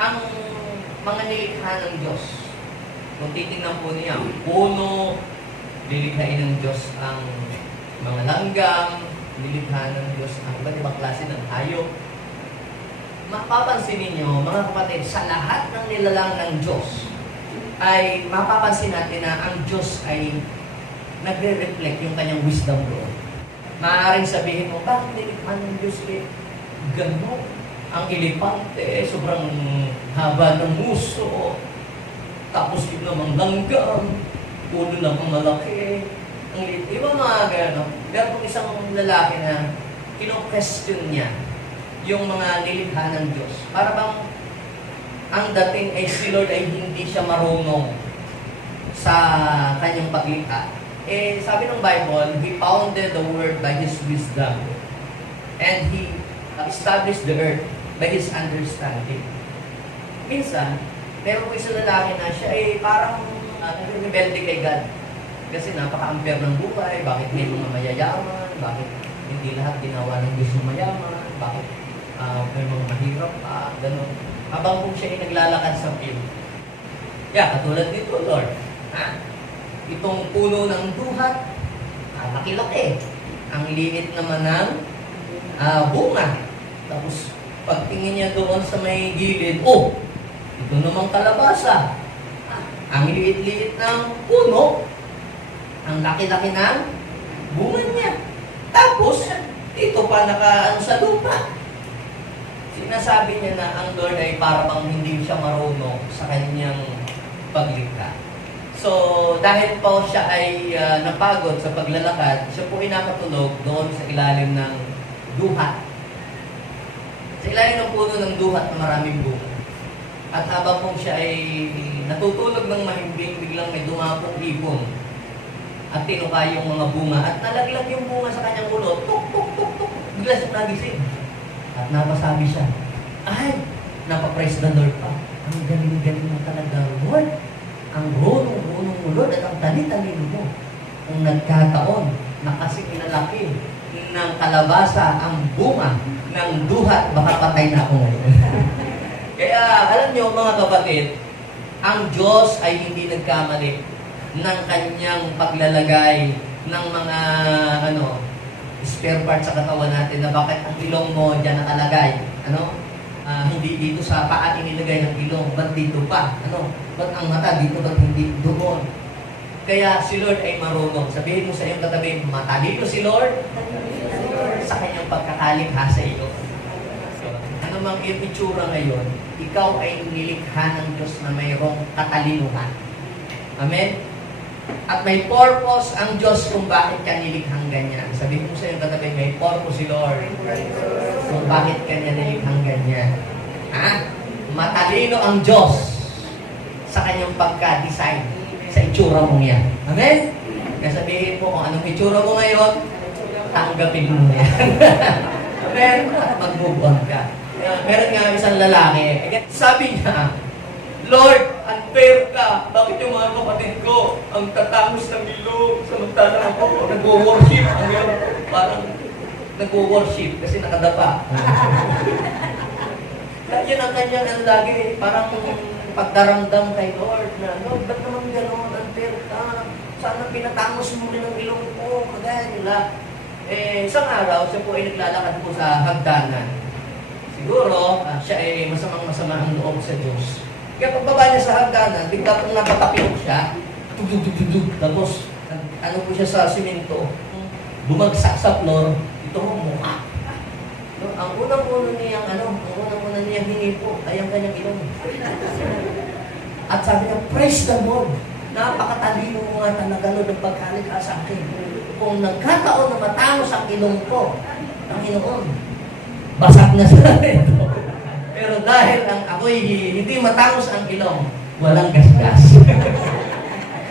ang mga nilikha ng Diyos, kung titingnan po niya, puno, nilikhain ng Diyos ang mga langgam, nilikha ng Diyos ang iba't ibang klase ng hayop. Mapapansin ninyo, mga kapatid, sa lahat ng nilalang ng Diyos, ay mapapansin natin na ang Diyos ay nagre-reflect yung kanyang wisdom doon. Maaaring sabihin mo, bakit nilikha ng Diyos gano'n? Ang elepante, sobrang haba ng muso, tapos yun namang langgam, ulo lang ang malaki, ang liit. Iba mga gano'n. Pero kung isang lalaki na kino-question niya yung mga nilikha ng Diyos, para bang ang dating ay si Lord ay hindi siya marunong sa kanyang paglikha. Eh, sabi ng Bible, He founded the world by His wisdom. And He established the earth by His understanding. Minsan, meron ko isang lalaki na siya ay parang nag-rebelde kay God. Kasi napaka-unfair ng buhay, bakit may mga mayayaman, bakit hindi lahat ginawa ng Diyos ng mayaman, bakit may mga mahirap pa, gano'n. Habang kung siya ay naglalakad sa field. Katulad nito, Lord. Itong puno ng duhat, laki-laki. Ang liit naman ng bunga. Tapos, pagtingin niya doon sa may gilid, ito namang kalabasa. Ang liit-liit ng puno, ang laki-laki ng bunga niya. Tapos, ito pa naka sa lupa. Sinasabi niya na ang Lord ay parang hindi siya marunong sa kanyang paglikha. So, dahil po siya ay napagod sa paglalakad, siya po ay nakatulog doon sa ilalim ng duhat. Sa ilalim ng puno ng duhat na maraming bunga. At habang po siya ay natutulog ng mahimbing, biglang may dumapong ibon at tinukay yung mga bunga at nalaglag yung bunga sa kanyang ulo. Tuk, tuk, tuk, tuk. Bigla siya nagising. At napasabi siya, napapraise the Lord pa. Ang galing-galing mo talaga, Lord. Ang runong-runong mo, Lord, at ang tali-talino mo. Kung nagkataon na kasi pinalaki ng kalabasa ang bunga ng duhat, baka patay na ako ngayon. Kaya, alam niyo mga kapatid, ang Diyos ay hindi nagkamali ng kanyang paglalagay ng mga spare parts sa katawan natin na bakit ang ilong mo dyan nakalagay. Hindi dito sa paa inilagay ng ilong, ba't dito pa? Ba't ang mata dito, ba't hindi doon? Kaya si Lord ay marunong. Sabihin mo sa iyong katabi, matalino si Lord sa kanyang pagkakalikha sa iyo. So, ano mang itsura ngayon, ikaw ay nilikha ng Diyos na mayroong katalinuhan. Amen? At may purpose ang Diyos kung bakit ka nilikhang ganyan. Sabihin mo sa iyong katabi, may purpose si Lord kung bakit ka niya nilikhang ganyan. Matalino ang Diyos sa kanyang pagka-design sa itsura mong yan. Amen? Kaya sabihin mo kung anong itsura mo ngayon, tanggapin mo yan. Amen? At mag-move on ka. Meron nga isang lalaki, sabi niya, Lord, unfair ka. Bakit yung mga kapatid ko ang tatangos ng ilong samantalang ako nag-worship? Parang nag-worship kasi nakadapa. Yan ang kanya lagi, parang pagdaramdam kay Lord na, Lord, ba't naman gano'n? Unfair ka. Sana pinatangos mo rin ang ilong ko. Kagaya nila. Isang araw, siya po ay naglalakad po sa hagdanan. Siguro, siya ay masamang-masama ang loob sa Diyos. Kaya pagbaba niya sa hagdanan, bigla pong napatapilok siya. Tapos, po siya sa simento. Bumagsak sa floor. Ito ang mukha. Ang unang-una niyang hingi po ay ang kanyang ilong. At sabi niya, praise the Lord. Napakatalino mo nga talaga, Lord, ang pagkalikha sa akin. Kung nagkataon na matangos ang ilong ko, ang Panginoon, basag na sa ito. Pero dahil ako'y hindi matangos ang ilong, walang gasgas.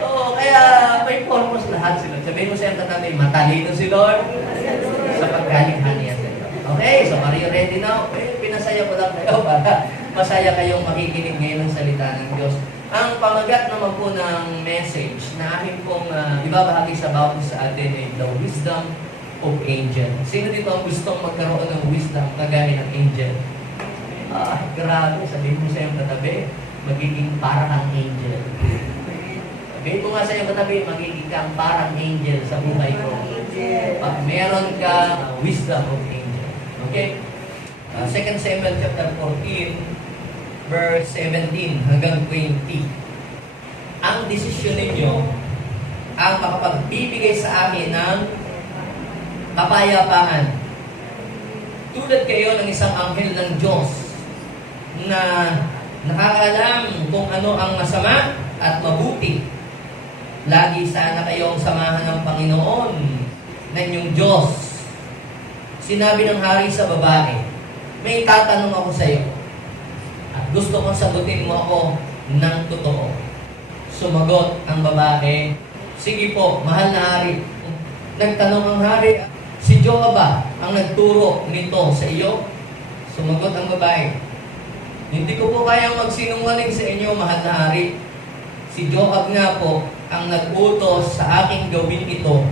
So, kaya may purpose lahat sila. Sabihin mo sa iyong katabi, matalino si Lord sa pagkalikha niya. Okay, so are you ready now? Pinasaya ko lang kayo para masaya kayong makikinig ngayon ng salita ng Diyos. Ang pamagat naman po ng message na akin pong ibabahagi sa bawat sa atin ay the wisdom of angel. Sino dito ang gustong magkaroon ng wisdom kagaya ng angel? Grabe, sabihin mo sa iyong katabi, magiging parang kang angel. Sabihin mo nga sa iyong katabi, magiging kang parang angel sa buhay ko. Pag meron ka wisdom of angel. Okay? 2 Samuel chapter 14, verse 17 hanggang 20. Ang desisyon ninyo ang makapagbibigay sa amin ng kapayapaan. Tulad kayo ng isang anghel ng Diyos na nakakaalam kung ano ang masama at mabuti. Lagi sana kayong samahan ng Panginoon na inyong Diyos. Sinabi ng hari sa babae, may tatanong ako sa iyo at gusto kong sagutin mo ako ng totoo. Sumagot ang babae, sige po, mahal na hari. Nagtanong ang hari, si Joab ba ang nagturo nito sa iyo? Sumagot ang babae, hindi ko po kayang magsinungaling sa inyo, mahal na hari. Si Joab nga po ang nag-utos sa aking gawin ito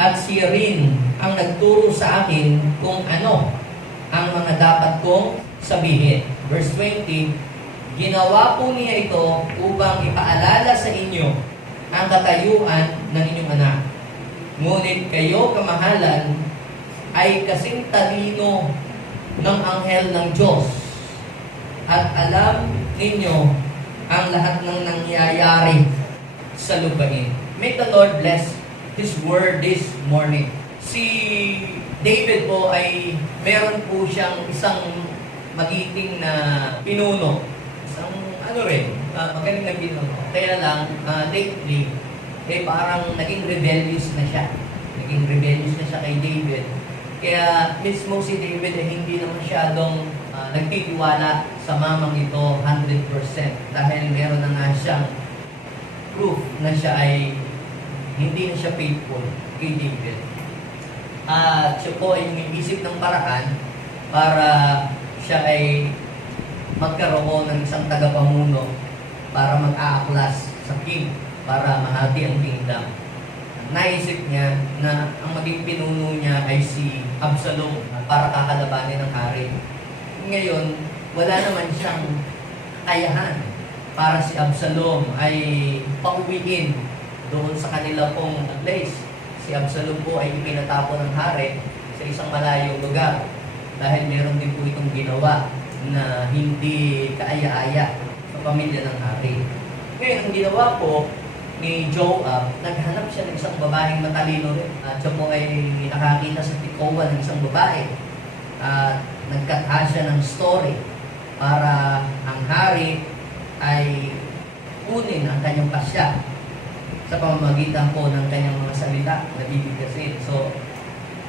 at siya rin ang nagturo sa akin kung ano ang mga dapat kong sabihin. Verse 20, ginawa po niya ito upang ipaalala sa inyo ang katayuan ng inyong anak. Ngunit kayo, kamahalan, ay kasing talino ng anghel ng Diyos at alam ninyo ang lahat ng nangyayari sa lupain. May the Lord bless His word this morning. Si David po ay meron po siyang isang magiting na pinuno. Isang magaling na pinuno. Kaya lang, lately, parang naging rebellious na siya. Naging rebellious na siya kay David. Kaya mismo si David ay hindi na masyadong nagtitiwala sa mamang ito 100% dahil meron na nga siyang proof na siya ay hindi na siya faithful kay David. At siya po ay umiisip ng paraan para siya ay magkaroon ng isang tagapamuno para mag-aaklas sa king, para mahati ang kingdom. Naisip niya na ang maging pinuno niya ay si Absalom para kakalabanin ng hari. Ngayon, wala naman siyang kayahan para si Absalom ay pauwiin doon sa kanila pong place. Si Absalom po ay ipinatapo ng hari sa isang malayong lugar dahil meron din po itong ginawa na hindi kaaya-aya sa pamilya ng hari. Ngayon, ang ginawa po ni Joab, naghanap siya ng isang babaeng matalino rin. At siya po ay nakakita sa tikowa ng isang babae. At nagkatha siya ng story para ang hari ay kunin ang kanyang pasya sa pamamagitan po ng kanyang mga salita na bibigkasin. So,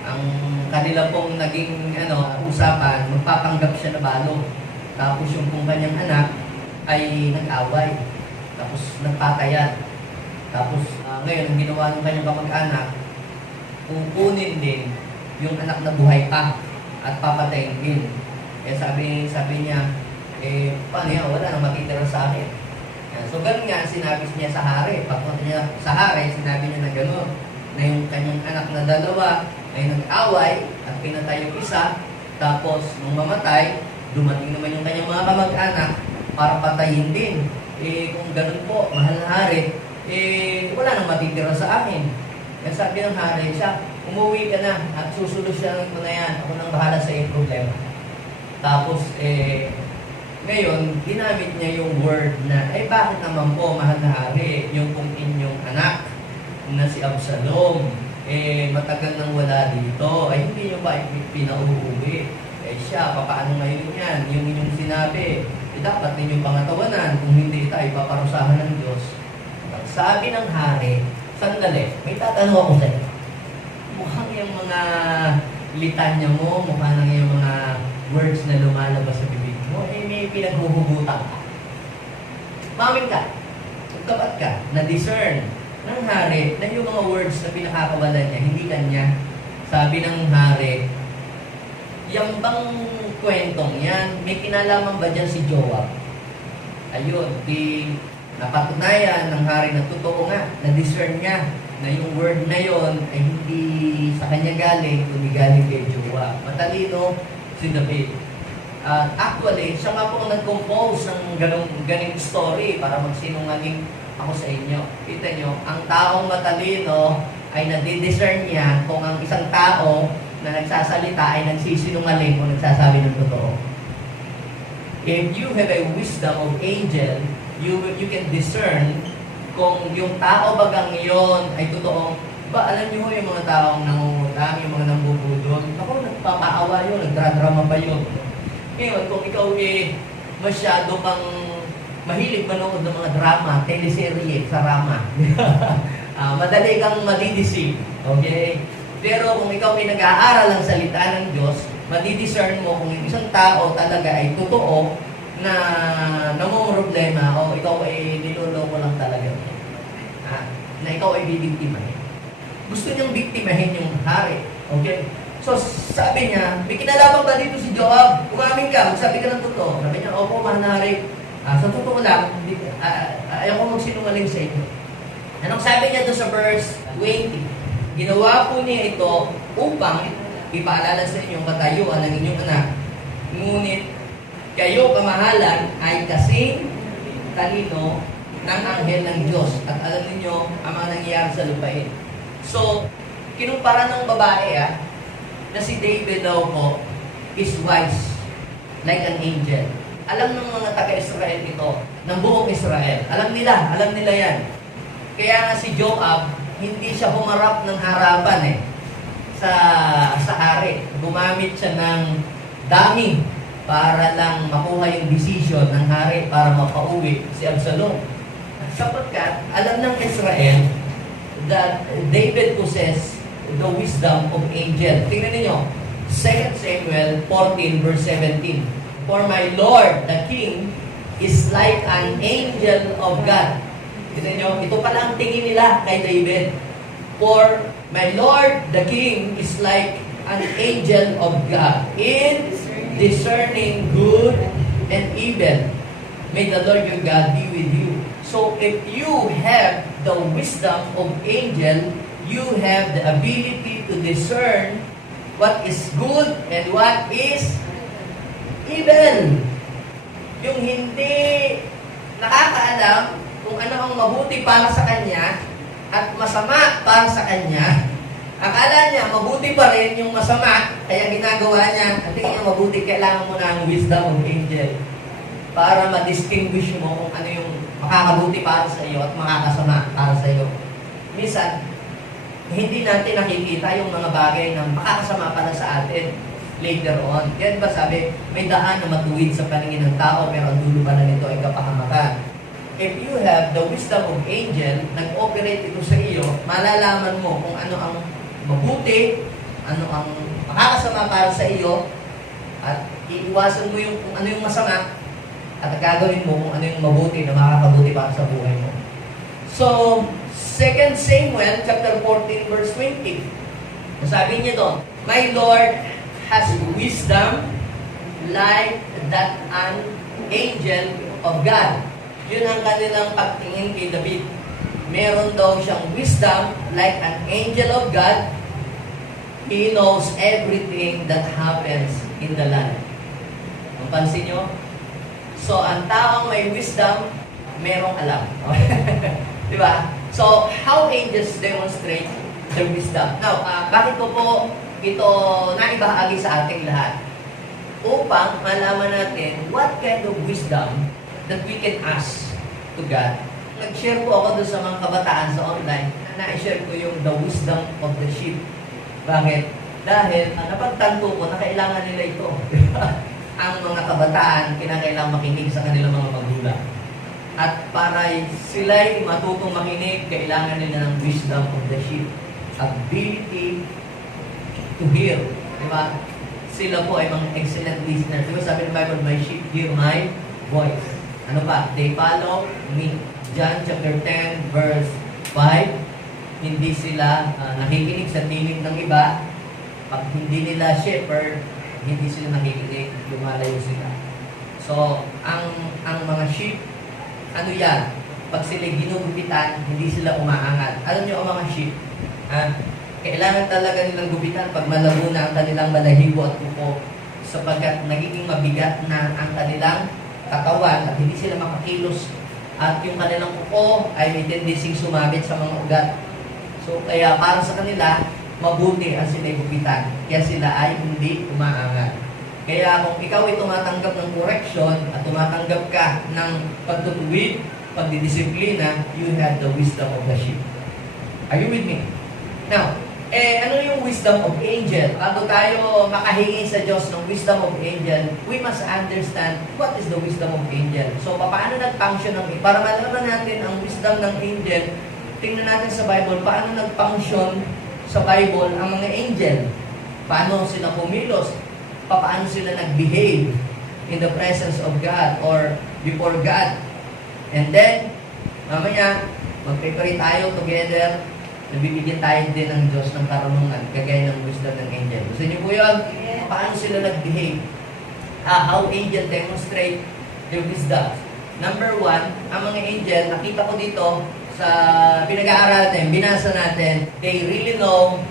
ang kanila pong naging usapan, magpapanggap siya na balo. Tapos yung pong kanyang anak ay nag-away. Tapos nagpatayan. Tapos ngayon, ang ginawa ng kanyang kamag-anak, kukunin din yung anak na buhay pa at papatayin din. Kaya sabi niya, paano yan? Wala nang matitira sa akin. So, ganun nga, sinabi niya sa hari. Pagpunta niya sa hari, sinabi niya na gano'n, na yung kanyang anak na dalawa ay nag-away at pinatay yung isa. Tapos, nung mamatay, dumating naman yung kanyang mga kamag-anak para patayin din. Kung ganun po, mahal na hari, wala nang matitira sa akin. Kaya sabi ng hari, siya, umuwi ka na at susolusyonan mo na yan. Ako nang bahala sa iyong problema. Tapos, ngayon, ginamit niya yung word na, bakit naman po, mahal na hari, yung kung inyong anak na si Absalom, matagal nang wala dito, ay hindi nyo ba pinauuwi? Siya, paano ngayon yan? Yung inyong sinabi, dapat ninyong pangatawanan, kung hindi ito ay paparusahan ng Diyos. Sabi ng hari, sandali, may tatanong ako sa'yo. Mukhang yung mga litanya mo, mukhang yung mga words na lumalabas sa bibig mo, may pinaghuhugutan ka. Mamin ka, magkapat ka, na-discern ng hari na yung mga words na pinakakawalan niya, hindi kanya. Sabi ng hari, yung bang kwentong yan, may kinalaman ba dyan si Joab? Ayun, napatunayan ng hari na totoo nga, na-discern niya na yung word na yon ay hindi sa kanya galing, kundi galing kay Joab. Matalino si David. Actually, siya nga po ang nag-compose ng ganing story para magsinungaling ako sa inyo. Kita nyo, ang taong matalino ay nadidiscern niya kung ang isang tao na nagsasalita ay nagsisinungaling o nagsasabi ng totoo. If you have a wisdom of angel, you can discern kung yung tao bagang yon ay totoo. Ba, alam niyo yung mga taong nangungutang, yung mga nambubudol, ako, nagpapaawa yun, nagdradrama pa yun. Ngayon, kung ikaw masyado kang mahilig manood ng mga drama, teleserye sa Rama, madali kang madidisig. Okay? Pero kung ikaw ay nag-aaral ang salita ng Diyos, madidiscern mo kung isang tao talaga ay totoo na namumroblema o ikaw ay niloloko lang talaga. Na ikaw ay bibiktimahin. Gusto niyang biktimahin yung hari. Okay? So, sabi niya, may kinalaman ba dito si Joab? Umamin ka, magsabi ka ng totoo. Sabi niya, opo, mahal na hari. Sa totoo lang, ayaw ko magsinungaling sa inyo. Anong sabi niya doon sa verse 20? Ginawa po niya ito upang ipaalala sa inyong katayuan ng inyong anak. Ngunit kayo, kamahalan, ay kasing talino ng anghel ng Diyos. At alam niyo ang mga nangyayari sa lupain. So, kinumpara ng babae na si David daw po is wise like an angel. Alam ng mga taga-Israel ito, ng buong Israel. Alam nila yan. Kaya nga si Joab, hindi siya humarap ng harapan sa hari. Gumamit siya ng dami para lang makuha yung decision ng hari para mapauwi si Absalom. Sapagkat alam ng Israel that David possessed the wisdom of angel. Tingnan niyo, 2 Samuel 14 verse 17. For my Lord, the King, is like an angel of God. Tingnan niyo, ito pala ang tingin nila kay David. For my Lord, the King, is like an angel of God in discerning good and evil. May the Lord your God be with you. So if you have the wisdom of angel, you have the ability to discern what is good and what is evil. Yung hindi nakakaalam kung ano ang mabuti para sa kanya at masama para sa kanya, akala niya mabuti pa rin yung masama, kaya ginagawa niya, at tingin niya mabuti, kailangan mo ng wisdom of angel para ma-distinguish mo kung ano yung makakabuti para sa iyo at makakasama para sa iyo. Minsan, hindi natin nakikita yung mga bagay na makakasama para sa atin later on. Yan ba sabi, may daan na matuwid sa paningin ng tao pero ang dulo pa na nito ay kapahamakan. If you have the wisdom of angel, nag-operate ito sa iyo, malalaman mo kung ano ang mabuti, ano ang makakasama para sa iyo, at iiwasan mo yung kung ano yung masama, at gagawin mo kung ano yung mabuti na makakabuti para sa buhay mo. So, 2 Samuel chapter 14 verse 20. Sabi niya doon, my Lord has wisdom like that an angel of God. Yun ang kanilang pagtingin kay David. Meron daw siyang wisdom like an angel of God. He knows everything that happens in the land. Mapansin nyo? So, ang taong may wisdom, merong alam. Diba? So, how angels demonstrate their wisdom? Now, bakit ko po ito naibahagi sa ating lahat? Upang malaman natin what kind of wisdom that we can ask to God. Nag-share po ako doon sa mga kabataan sa online. Na-share ko yung the wisdom of the sheep. Bakit? Dahil napagtanto ko na kailangan nila ito. Ang mga kabataan, kinakailangan makinig sa kanilang mga magulang. At para sila'y matutong makinig, kailangan nila ng wisdom of the sheep. Ability to hear. Diba? Sila po ay mga excellent listeners. Diba sabi ng Bible, my sheep hear my voice. Ano pa? They follow me. John chapter 10 verse 5. Hindi sila nakikinig sa tinig ng iba. Pag hindi nila shepherd, hindi sila nakikinig, lumalayo sila. So, ang mga sheep, ano yan? Pag sila ginugupitan, hindi sila umaangat. Alam niyo ang mga sheep, kailangan talaga nilang gupitan pag malabo na ang kanilang balahibo at kuko sapagkat nagiging mabigat na ang kanilang katawan at hindi sila makakilos at yung kanilang kuko ay may tendency sumabit sa mga ugat. So kaya para sa kanila, mabuti ang sila'y gupitan. Kaya sila ay hindi umaangat. Kaya kung ikaw ay tumatanggap ng correction at tumatanggap ka ng pagtutuwid, pagdidisiplina, you have the wisdom of the sheep. Are you with me? Now, ano yung wisdom of angel? Bago tayo makahingi sa Diyos ng wisdom of angel, we must understand what is the wisdom of angel. So, paano nag-function ng para malaman natin ang wisdom ng angel, tingnan natin sa Bible, paano nag-function sa Bible ang mga angel. Paano sila kumilos? Paano sila nag-behave in the presence of God or before God. And then, mamaya, mag-prepare tayo together. Nabibigyan tayo din ng Diyos ng karunungan, kagaya ng wisdom ng angel. Gusto niyo po yun? Yeah. Paano sila nag-behave? How angel demonstrate their wisdom. Number one, ang mga angel, nakita ko dito sa pinag-aaral natin, binasa natin, they really know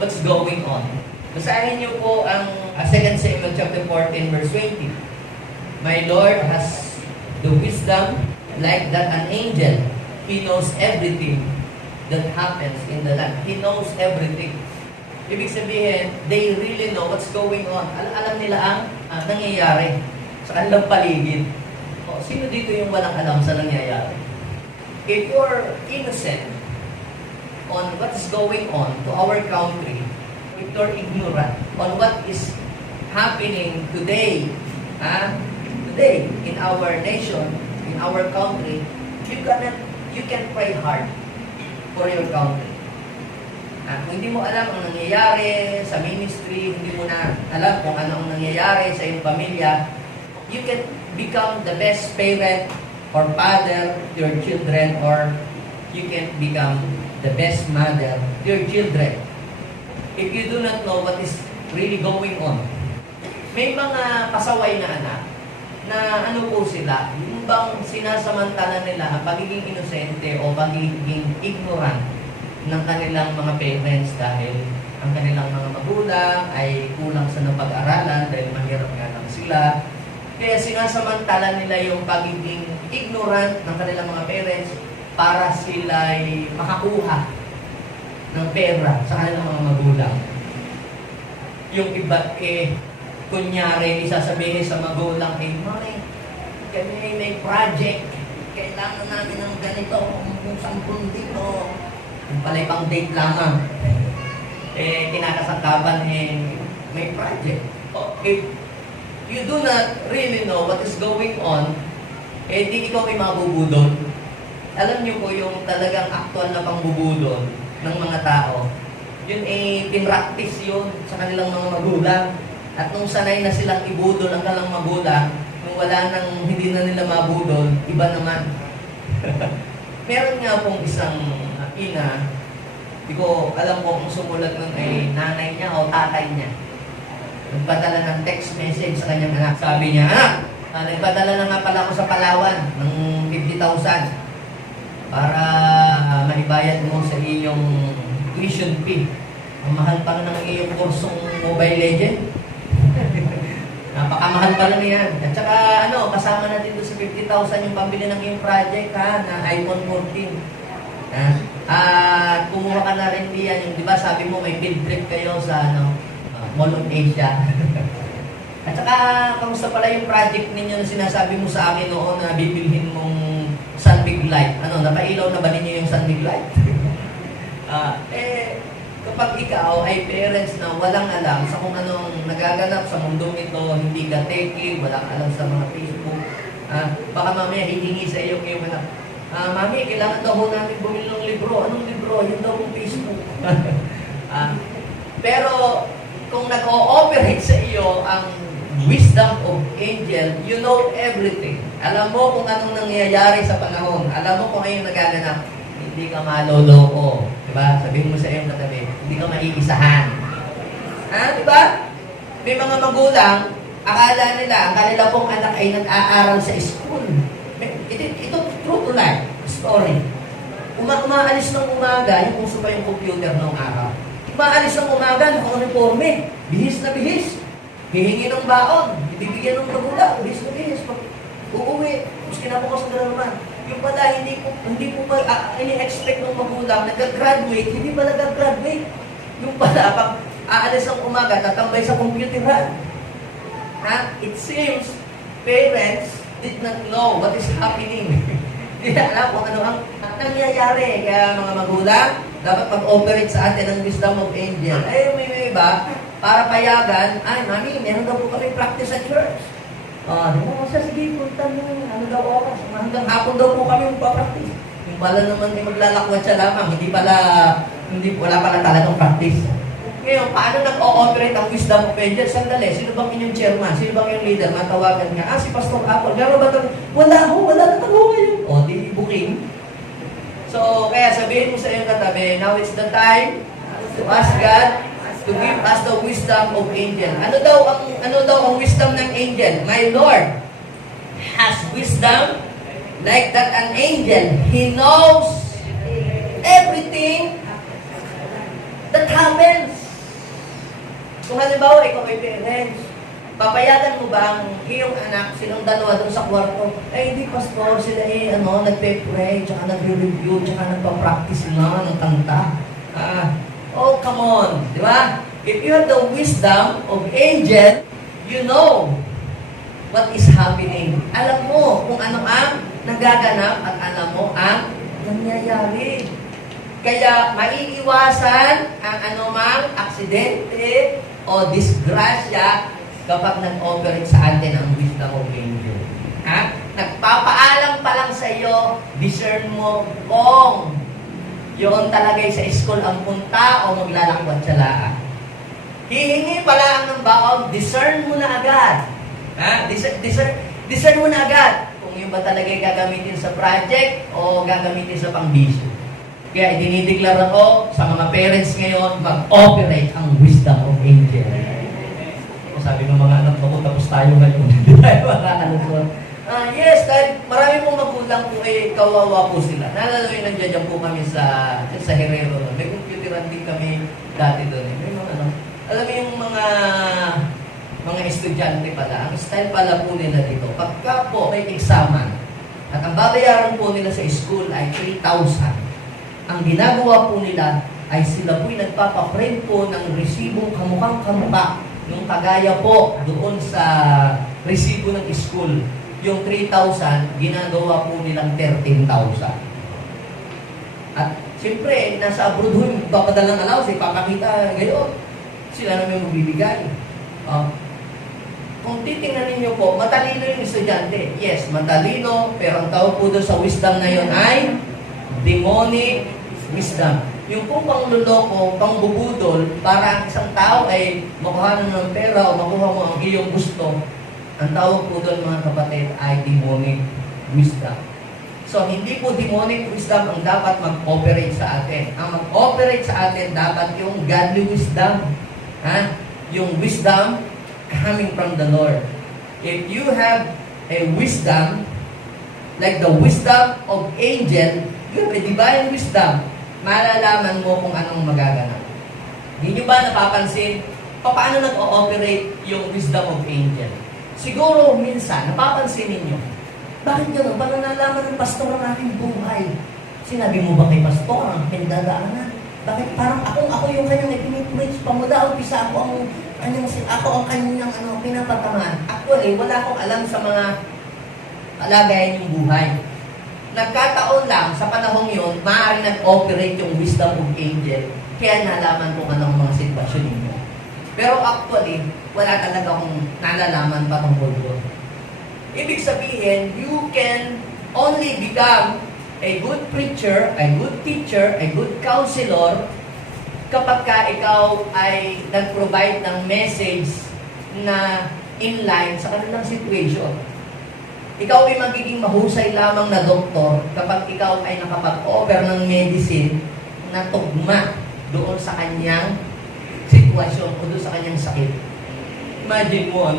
what's going on. Basahin niyo po ang 2 Samuel chapter 14 verse 20. My Lord has the wisdom like that an angel. He knows everything that happens in the land. He knows everything. Ibig sabihin, they really know what's going on. Alam nila ang nangyayari sa kanilang paligid. O, sino dito yung walang alam sa nangyayari? If you're innocent on what is going on to our country, if you're ignorant on what is happening today, today in our nation, in our country, you can pray hard for your country. Kung hindi mo alam ang nangyayari sa ministry, hindi mo na alam kung ano ang nangyayari sa iyong pamilya, you can become the best parent or father to your children, or you can become the best mother to your children. If you do not know what is really going on. May mga pasaway na anak na ano po sila, yung bang sinasamantala nila ang pagiging inosente o pagiging ignorant ng kanilang mga parents dahil ang kanilang mga magulang ay kulang sa napag-aralan dahil mahirap nga lang sila. Kaya sinasamantala nila yung pagiging ignorant ng kanilang mga parents para sila'y makakuha ng pera sa kanilang mga magulang. Yung iba kunyari, isasabihin sa magulang, Mami, kami may project, kailangan namin ng ganito, kung 10 dito. Yung pala'y pang date lamang. Kinakasangkapan, may project. If you do not really know what is going on, di ikaw may mabubudol. Alam niyo po yung talagang aktual na pangbubudol ng mga tao. Yun pinractice yun sa kanilang mga magulang. At nung sanay na silang ibudol ang kanilang magulang, nung wala nang hindi na nila mabudol, iba naman. Meron nga pong isang ina, hindi ko alam po kung sumulat nun ay nanay niya o tatay niya. Nagpadala ng text message sa kanyang anak. Sabi niya, Anak, nagpadala na nga pala ako sa Palawan ng 50,000 para maibayad mo sa iyong tuition fee. Ang mahal pa ng iyong kursong Mobile Legend. Napakamahal pa lang yan. At saka, kasama natin doon sa 50,000 yung pambili ng iyong project, na iPhone 14. Kumuha ka na rin diyan. Yung, di ba, sabi mo, may field trip kayo sa, Mall of Asia. At saka, kamusta pala yung project ninyo na sinasabi mo sa akin noon na bibilhin mong Sunbig Light? Napailaw na ba ninyo yung Sunbig Light? Kapag ikaw ay parents na walang alam sa kung anong nagaganap sa mundong ito, hindi ka techy, walang alam sa mga Facebook, baka mamaya hihingi sa iyo yung anak, Mami, kailangan daw ho namin bumili ng libro. Anong libro? Yun daw yung Facebook. Pero kung nag-ooperate sa iyo ang wisdom of angel, you know everything. Alam mo kung anong nangyayari sa panahon. Alam mo kung ayun nagaganap. Hindi ka maloloko. Diba? Sabihin mo sa iyong katabi, hindi ka maiisahan. Diba? May mga magulang, akala nila, ang kanila pong anak ay nag-aaral sa school. Ito, true to life story. Umaalis ng umaga, yung uso pa yung computer noong araw. Umaalis ng umaga, naka-uniforme. Bihis na bihis. hihingi ng baon, ibibigyan ng magulang, bis-bis, pag uuwi, tapos kinabukasan na naman. Yung pala, hindi po pa ini-expect ng magulang, nag-graduate, hindi pa nag-graduate. Yung pala, pag aalis ng umaga, tatambay sa computeran. It seems, parents did not know what is happening. Hindi na alam kung ano ang nangyayari. Kaya mga magulang, dapat mag-operate sa atin ang wisdom of angel. Ay, may iba, para payagan, ay, mami, meron daw po kami practice at church. Di mo siya, sige, punta mo, ano daw oras. Hanggang hapon daw po kami magpa-practice. Yung pala naman ay maglalakwat siya lamang, wala pala talagang practice. Ngayon, paano nag-o-operate ang wisdom of angel? Sandali, sino bang inyong chairman? Sino bang yung leader? Matawagan nga, si Pastor Apple. Meron ba ito? Wala na tanong ngayon. Di booking. So, kaya sabihin mo sa iyong katabi, now it's the time to ask God to give us the wisdom of angel. Ano daw ang wisdom ng angel? My Lord has wisdom like that an angel. He knows everything that happens. Kung halimbawa, ikaw ay parents, papayagan mo ba ang iyong anak, silang dalawa doon sa kwarto? Ay, hindi, pastor, sila nagpe-pray, tsaka nagre-review, tsaka nagpa-practice na ng kanta. Oh, come on. Di ba? If you have the wisdom of angel, you know what is happening. Alam mo kung ano ang nagaganap at alam mo ang nangyayari. Kaya maiiwasan ang anumang aksidente o disgrasya kapag nag-operate sa atin ang wisdom of angel. Nagpapaalam pa lang sa iyo, discern mo kung yun talagay sa school ang punta o maglalakwat sa laan. Hihingi pa lang ng baon, discern mo na agad. Discern mo na agad kung yun ba talagay gagamitin sa project o gagamitin sa pang-bisyo. Kaya dinideklara ko sa mga parents ngayon, mag-operate ang wisdom of angel. Sabi ng mga anak ko, tapos tayo ngayon. Hindi tayo makakalusot. Yes, dahil marami pong magulang po kawawa po sila. Nalala yung nandiyan po kami sa Herrero. May computeran din kami dati doon. May mga alam mo yung mga estudyante pala, ang style pala po nila dito, pagka po may eksaman, at ang babayaran po nila sa school ay 3,000. Ang ginagawa po nila ay sila po'y nagpapaprint po ng resibong kamukhang kamukha. Yung kagaya po doon sa resibo ng school. Yung 3,000, ginagawa po nilang 13,000. At siyempre, nasa abroad ho, papadalang allowance, papakita ngayon. Sila naman magbibigay. Kung titingnan ninyo po, matalino yung estudyante. Yes, matalino, pero ang tawag po doon sa wisdom na yun ay demonic wisdom. Yung pong pangluloko, pangbubudol, para ang isang tao ay makuha ng pera o makuha mo ang iyong gusto, ang tawag po doon mga kapatid ay demonic wisdom. So, hindi po demonic wisdom ang dapat mag-operate sa atin. Ang mag-operate sa atin dapat yung godly wisdom. Yung wisdom coming from the Lord. If you have a wisdom, like the wisdom of angel, you have a divine wisdom, malalaman mo kung anong magaganap. Hindi nyo ba napapansin paano nag-ooperate yung wisdom of angel? Siguro minsan, napapansin ninyo, bakit gano'n? Paano nalaman ng pastor ang aking buhay? Sinabi mo ba kay pastor ang pinagdadaanan? Bakit parang ako yung kanyang ipinipreach pa mula umpisa ako ang kanyang pinapatamaan. Actually, wala akong alam sa mga kalagayan yung buhay. Nagkataon lang, sa panahong yun, maaaring nag-operate yung wisdom of angel, kaya nalaman ko anong mga sitwasyon ninyo. Pero actually, wala talaga akong nalalaman pa tungkol doon. Ibig sabihin, you can only become a good preacher, a good teacher, a good counselor, kapag ka ikaw ay nag-provide ng message na in-line sa kanilang situation. Ikaw ay magiging mahusay lamang na doktor kapag ikaw ay nakapag-offer ng medicine na tugma doon sa kanyang sitwasyon o doon sa kanyang sakit. Imagine mo,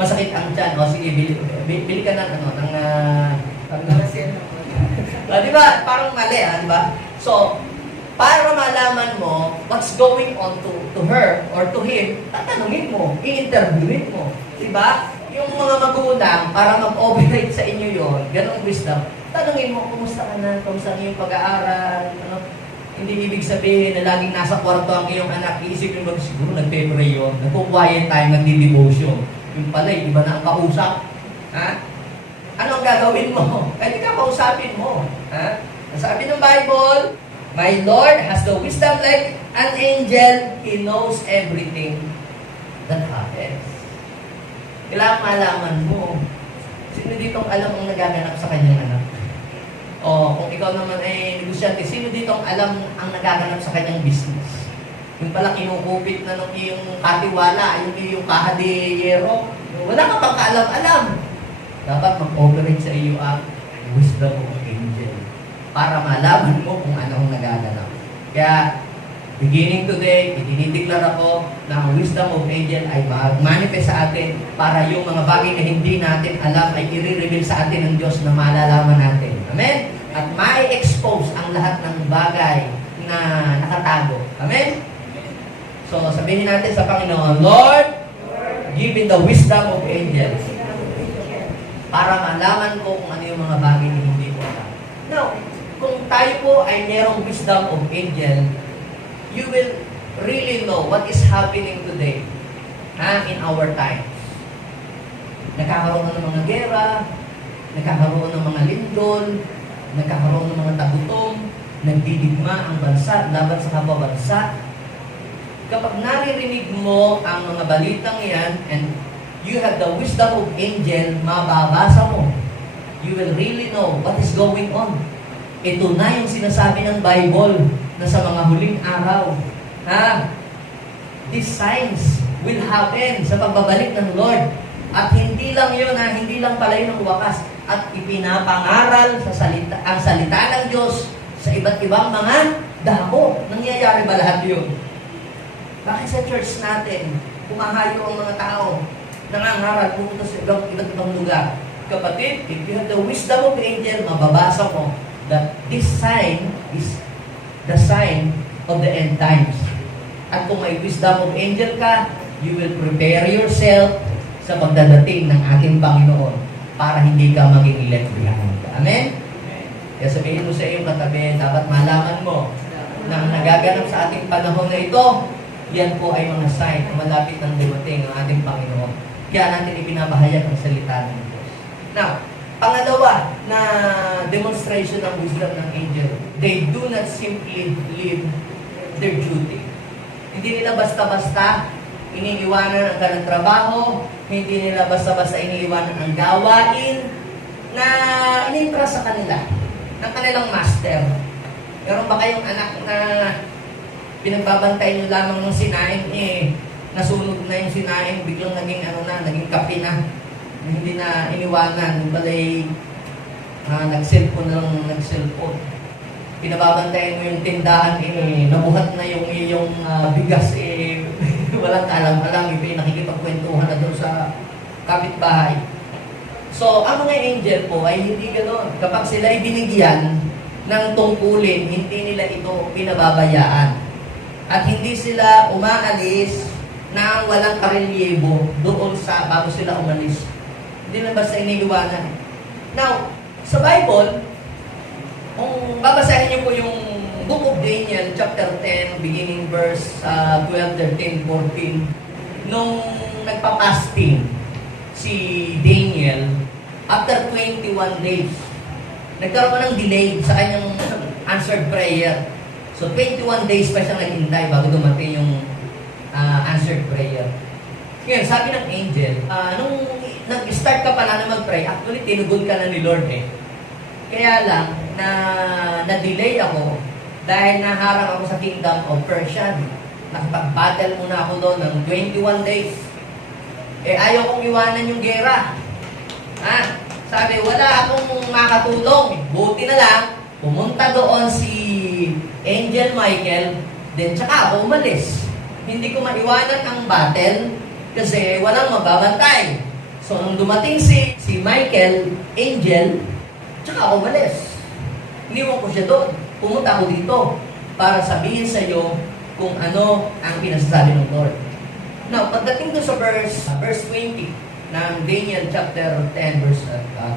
masakit ang tiyan. O sige, bili ka ng di ba? Parang mali, di ba? So, para malaman mo what's going on to her or to him, tatanungin mo, i-interviewin mo. Diba? Yung mga magulang, para mag-operate sa inyo yon, ganong wisdom, tanungin mo, kumusta ka na? Kumusta yung pag-aaral? Ano? Hindi ibig sabihin na laging nasa kwarto ang iyong anak, iisipin mo, siguro nagpe-pray yun, nagpo-quiet time, nagdi-devotion. Yung pala, iba na ang kausap. Ha? Ano ang gagawin mo? Pwede ka kausapin mo. Ha? Sabi ng Bible, my Lord has the wisdom like an angel. He knows everything that happens. Kailangan malaman mo. Sino ditong alam ang nagaganap sa kanyang anak? O kung ikaw naman ay negosyante, sino ditong alam ang nagaganap sa kanyang business? Yung pala kinukupit na ng iyong katiwala, yung iyong kahadiyero, wala ka pang kaalam-alam. Dapat mag-operate sa iyo ang wisdom of angel para malaman mo kung ano ang nagaganap. Kaya, beginning today, itinideklar ako na ang wisdom of angel ay mag-manifest sa atin para yung mga bagay na hindi natin alam ay i-reveal sa atin ng Diyos na malalaman natin. Amen? At ma-expose ang lahat ng bagay na nakatago. Amen? So, sabihin natin sa Panginoon, Lord, give me the wisdom of angels para malaman ko kung ano yung mga bagay na hindi ko alam. Now, kung tayo po ay mayroong wisdom of angel, you will really know what is happening today in our times. Nagkakaroon ng mga gera, nagkakaroon ng mga lindol, nagkakaroon ng mga tagutom, nagdidigma ang bansa laban sa kababansa. Kapag naririnig mo ang mga balitang yan and you have the wisdom of angel, mababasa mo. You will really know what is going on. Ito na yung sinasabi ng Bible na sa mga huling araw. These signs will happen sa pagbabalik ng Lord. At hindi lang yun, hindi lang pala yun ang wakas. At ipinapangaral sa salita, ang salita ng Diyos sa iba't ibang mga dako. Nangyayari ba lahat yun? Bakit sa church natin, pumahayo ang mga tao, nangangaral, pumunta sa iba't ibang lugar? Kapatid, if you have the wisdom of angel, mababasa mo that this sign is the sign of the end times. At kung may wisdom of angel ka, you will prepare yourself sa pagdadating ng ating Panginoon para hindi ka maging left behind. Amen? Kaya sabihin mo sa iyong katabi, dapat malaman mo na nagaganap sa ating panahon na ito, yan po ay mga sign na malapit ng dumating ang ating Panginoon. Kaya natin ipinabahayag ang salita ng Diyos. Now, pangalawa na demonstration ng wisdom ng angel, they do not simply live their duty. Hindi nila basta-basta iniiwanan ang kanilang trabaho, hindi nila basta-basta iniiwanan ang gawain na inintrust sa kanila ng kanilang master. Meron ba kayong anak na pinagbabantay nyo lamang ng sinaing, nasunod na yung sinaing, biglang naging kape na, hindi na iniwanan, balay, nag-cellphone na lang nag-cellphone. Pinababantayan mo yung tindahan, nabuhat na yung iyong bigas, walang alam-alam, nakikipagkwentuhan na doon sa kapitbahay. So, ang mga angel po ay hindi gano'n. Kapag sila ay binigyan ng tungkulin, hindi nila ito pinababayaan. At hindi sila umaalis nang walang karelyebo doon sa bago sila umalis. Hindi na basta iniiwanan. Now, sa Bible, kung babasahin niyo po yung Book of Daniel, chapter 10, beginning verse 12, 13, 14, nung nagpa-fasting si Daniel, after 21 days, nagkaroon ng delay sa kanyang answered prayer. So, 21 days pa siyang naghintay bago dumating yung answered prayer. Ngayon, sabi ng angel, nung nag-start ka pala na mag-pray, actually, tinugod ka na ni Lord Kaya lang, na-delay ako dahil naharang ako sa kingdom of Persia. Nakapag-battle muna ako doon ng 21 days. Ayaw kong iwanan yung gera. Sabi, wala akong makatulong. Buti na lang, pumunta doon si Angel Michael, then tsaka ako umalis. Hindi ko maiwanan ang battle kasi walang magbabantay. So, nung dumating si Michael, Angel, tsaka ako umalis. Iniwan ko siya doon. Pumunta ako dito. para sabihin sa iyo kung ano ang pinasasabi ng Lord. Now, pagdating doon sa verse 20 ng Daniel chapter 10, verse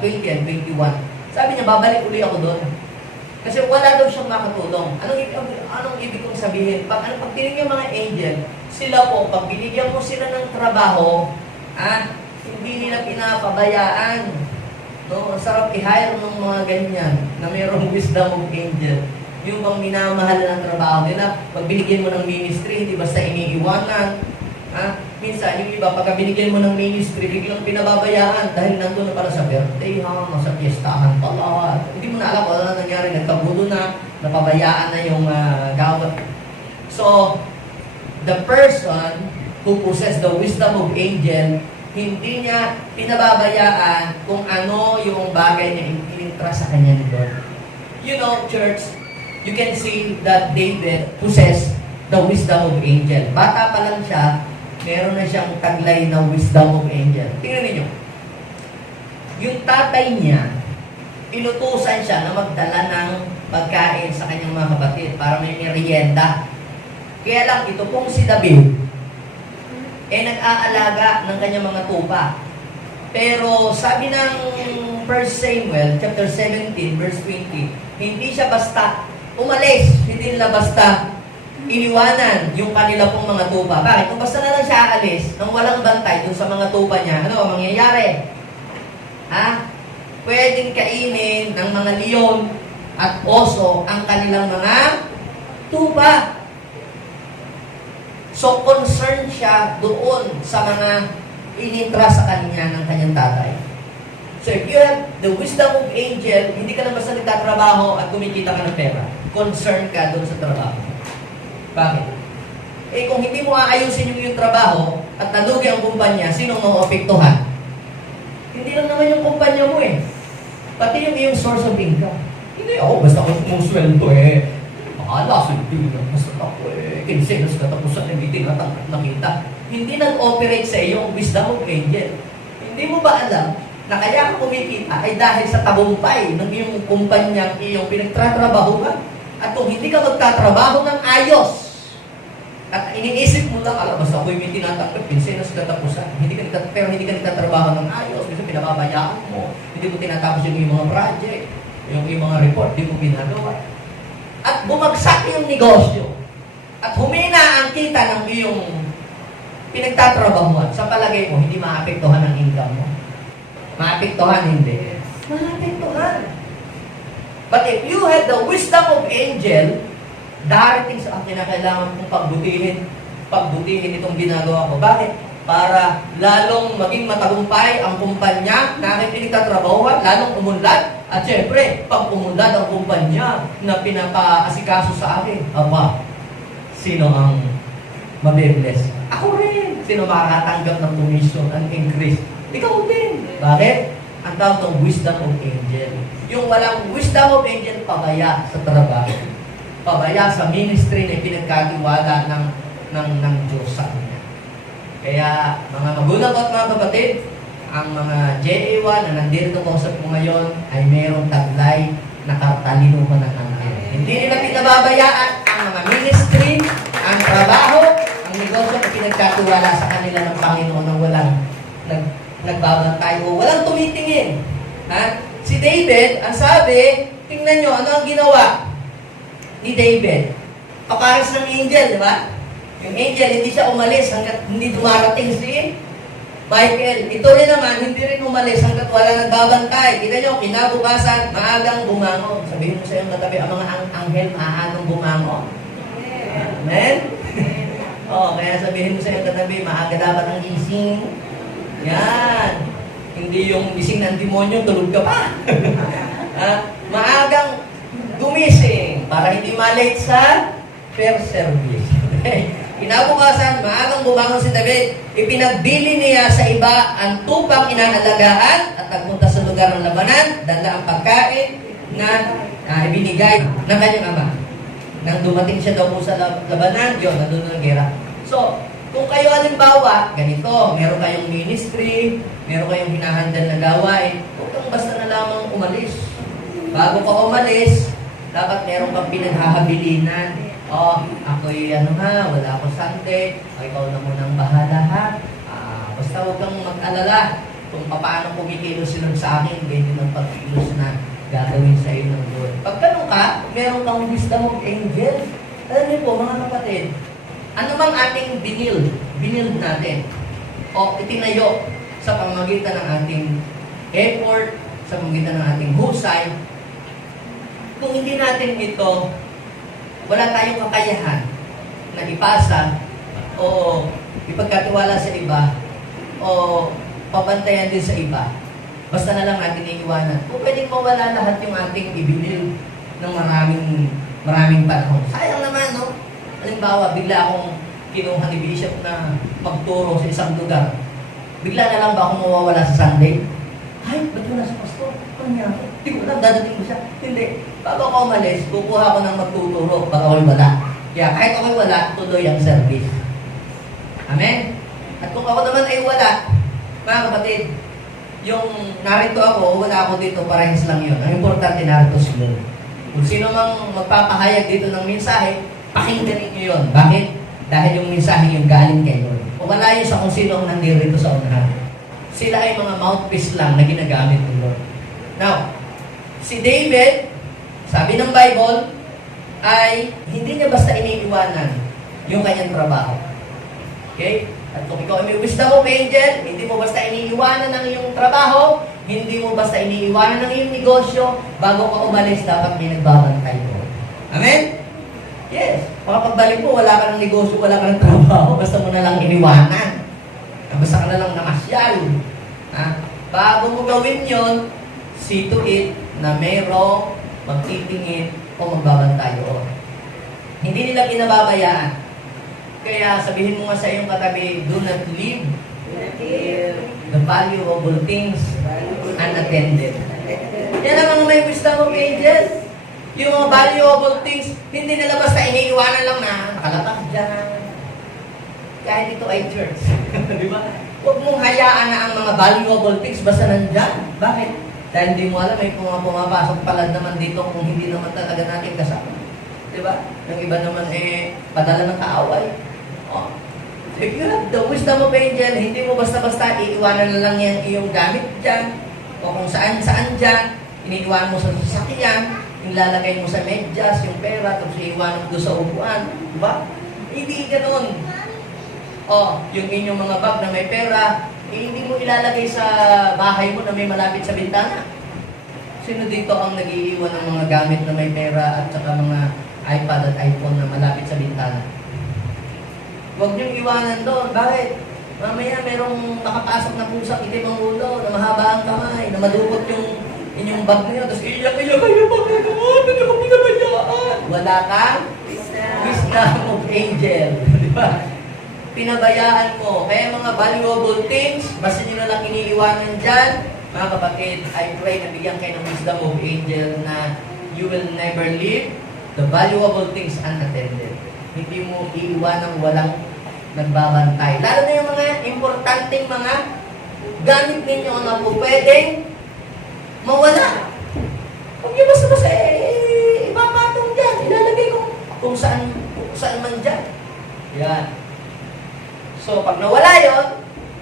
20 and 21, sabi niya, babalik uli ako doon. Kasi wala daw siyang makatulong. Anong ibig kong sabihin? Pag tinignan yung mga angel, sila po, pag binigyan mo sila ng trabaho, hindi nila pinapabayaan. No? Sarap i-hire ng mga ganyan na mayroong wisdom of angel. Yung bang minamahal ng trabaho nila, pag binigyan mo ng ministry, hindi basta iniiwanan. Minsan, yung iba, pagka binigyan mo ng ministry, biglang pinababayaan dahil nandun na para sa birthday, sa piyestahan pala. Hindi mo na alam kung ano na nangyari, nagkagulo na, napabayaan na yung gawat. So, the person who possess the wisdom of angel, hindi niya pinababayaan kung ano yung bagay na inintra sa kanya ni Lord. You know, church, you can see that David possessed the wisdom of angel. Bata pa lang siya, meron na siyang taglay na wisdom of angel. Tingnan niyo. Yung tatay niya, inutusan siya na magdala ng pagkain sa kanyang mga kapatid para may merienda. Kaya lang, ito pong si David, nag-aalaga ng kanyang mga tupa. Pero sabi ng 1 Samuel, chapter 17, verse 20, hindi siya basta umalis, hindi nila basta iniwanan yung kanila pong mga tupa. Bakit? Kung basta na lang siya aalis, nang walang bantay dun sa mga tupa niya, ano ang mangyayari? Pwedeng kainin ng mga leon at oso ang kanilang mga tupa. So, concerned siya doon sa mga inintra sa kanya ng kanyang tatay. So, if you have the wisdom of angel, hindi ka na basta nagtatrabaho at kumikita ka ng pera. Concerned ka doon sa trabaho. Bakit? Kung hindi mo aayusin yung trabaho at nalugi ang kumpanya, sinong maapektuhan? Hindi lang naman yung kumpanya mo pati yung iyong source of income. Hindi ako, basta ako sumusweldo Akala, hindi lang basta ako kinsenos katapusan ng meeting at nakita. Hindi nag-operate sa iyo ang wisdom of angel. Hindi mo ba alam na kaya ka kumikita ay dahil sa tagumpay ng iyong kumpanyang iyong pinagtatrabahuhan? At kung hindi ka magtatrabaho ng ayos, at iniisip mo lang, basta ako'y may tinatanggap, pinsenos katapusan. Pero hindi ka nagtatrabaho ng ayos, kasi pinababayaan mo. Hindi mo tinatapos yung iyong mga project, yung iyong mga report, hindi mo ginagawa. At bumagsak yung negosyo. At humina ang kita ng iyong pinagtatrabahuan. Sa palagay mo, hindi maapektuhan ang income mo. Maapektuhan, hindi. Maapektuhan. But if you have the wisdom of angel, darating sa akin na kailangan kong pagbutihin itong ginagawa ko. Bakit? Para lalong maging matagumpay ang kumpanya na aking pinagtatrabahuan, lalong umunlad. At syempre, pag umunlad ang kumpanya na pinapa-asikaso sa akin, sino ang mabibless? Ako rin. Sino makakatanggap ng commission and increase? Ikaw din. Bakit? Ang tawag ng wisdom of angel. Yung walang wisdom of angel, pabaya sa trabaho. Pabaya sa ministry na pinagkatiwala ng Diyos sa kanya. Kaya, mga magulang at mga kapatid, ang mga JA1 na nandito kausap mo ngayon ay mayroong taglay na katalinuhan ng anghel. Hindi nila pinababayaan ang mga ministry, ang trabaho, ang negosyo na pinagkatiwala sa kanila ng Panginoon nang walang nagbabantay o walang tumitingin. Si David, ang sabi, tingnan nyo, ano ang ginawa ni David? Kapares ng angel, di ba? Yung angel, hindi siya umalis hanggat hindi dumarating si Michael. Ito rin naman, hindi rin umalis hanggat wala nagbabantay. Kita nyo, kinabukasan, maagang bumangon. Sabihin mo sa iyong katabi, ang mga anghel, maagang bumangon. Amen? Kaya sabihin mo sa iyong katabi, maaga dapat ang gising. Yan. Hindi yung gising ng demonyo, tulog ka pa. Maagang gumising para hindi malate sa first service. Kinabukasan, maagang bumangon si David. Ipinagbili niya sa iba ang tupang inaalagaan at nagpunta sa lugar ng labanan, dala ang pagkain na ibinigay ng kanyang ama. Nang dumating siya daw po sa labanan, yun, nandun ang gera. So, kung kayo halimbawa, ganito, meron kayong ministry, meron kayong hinahandal na gawain, huwag kang basta na lamang umalis. Bago ka umalis, dapat meron kang pinaghahabilinan. Ako'y wala ako Sunday, ikaw na munang bahala ha. Basta huwag kang mag-alala kung paano kumikilos sila sa akin, ganyan ang pagkilos na gagawin sa iyo ng Lord. Pag ganun ka, meron kang wisdom of angel. Alam niyo po, mga kapatid, ano bang ating binild natin, o itinayo sa pamamagitan ng ating effort, sa pamamagitan ng ating husay, kung hindi natin ito, wala tayong kakayahan na ipasa o ipagkatiwala sa iba o pabantayan din sa iba. Basta na lang natin iiwanan. Kung pwedeng mawala lahat yung ating ibinil ng maraming panahon. Sayang naman, no? Halimbawa, bigla akong kinuha ni Bishop na magturo sa isang lugar. Bigla na lang ba akong mawawala sa Sunday? Ay, ba't wala sa pastor? Ano niya ako? Hindi ko lang, dadating ko siya. Hindi. Bago ako umalis, kukuha ko ng magtuturo para ako'y wala. Kaya kahit ako'y wala, tuloy ang service. Amen? At kung ako naman ay wala, mga kapatid, yung narito ako, wala ako dito, parehas lang yun. Ang importante, narito si Lord. Kung sino mang magpapahayag dito ng mensahe, pakinggan niyo yun. Bakit? Dahil yung mensahe yung galing kay Lord. O wala yun sa kung sino ang nandito sa unahan. Sila ay mga mouthpiece lang na ginagamit ng Lord. Now, si David, sabi ng Bible, ay hindi niya basta iniiwanan yung kanyang trabaho. Okay? At kung ikaw ay may wisdom of angel, hindi mo basta iniiwanan ng iyong trabaho, hindi mo basta iniiwanan ng iyong negosyo, bago ka umalis, dapat may nagbabantay mo. Amen? Yes. Pagbalik mo, wala ka ng negosyo, wala ka ng trabaho, basta mo na lang iniwanan. Basta ka na lang namasyal. Bago mo gawin yon, see to it na mayroong magtitingin o magbabantay o. Hindi nila pinababayaan. Kaya sabihin mo nga sa iyong katabi, do not leave the valuable things unattended. Yan ang mga may wisdom of angels. Yung mga valuable things, hindi nila basta iniiwanan lang na nakalapag dyan. Kahit ito ay church. Di ba? Huwag mong hayaan na ang mga valuable things basta nandyan. Bakit? Dahil hindi mo alam, may pumapasok pala naman dito kung hindi naman talaga natin kasama. Di ba? Yung iba naman padala ng kaaway. If you have the wisdom of angel, hindi mo basta-basta iiwanan na lang yan iyong gamit dyan, o kung saan-saan dyan, iniiwanan mo sa sasakyan, ilalagay mo sa medyas, yung pera, tapos iiwanan mo doon sa upuan. Diba? Hindi ganoon. Yung inyong mga bag na may pera, hindi mo ilalagay sa bahay mo na may malapit sa bintana. Sino dito ang nag-iiwan ng mga gamit na may pera at saka mga iPad at iPhone na malapit sa bintana? Huwag niyong iwanan doon. Bakit? Mamaya merong makapasok na pusang itim ang ulo, na mahaba ang kamay, na madukot yung inyong bag niyo, tapos iyak kayo, bakit naman? Ano ka pinabayaan? Wala kang wisdom of angel. Di ba? Pinabayaan mo. Kaya mga valuable things, basta nyo na lang iniiwanan dyan, mga kapatid, I pray na bigyan kayo ng wisdom of angel na you will never leave the valuable things unattended. Hindi mo iiwanan walang nagbabantay. Lalo na yung mga importanteng mga gamit ninyo na po pwedeng mawala. Huwag nyo basta-basta ipapatong dyan. Ilalagay ko kung saan man dyan. Yan. So, pag nawala yon,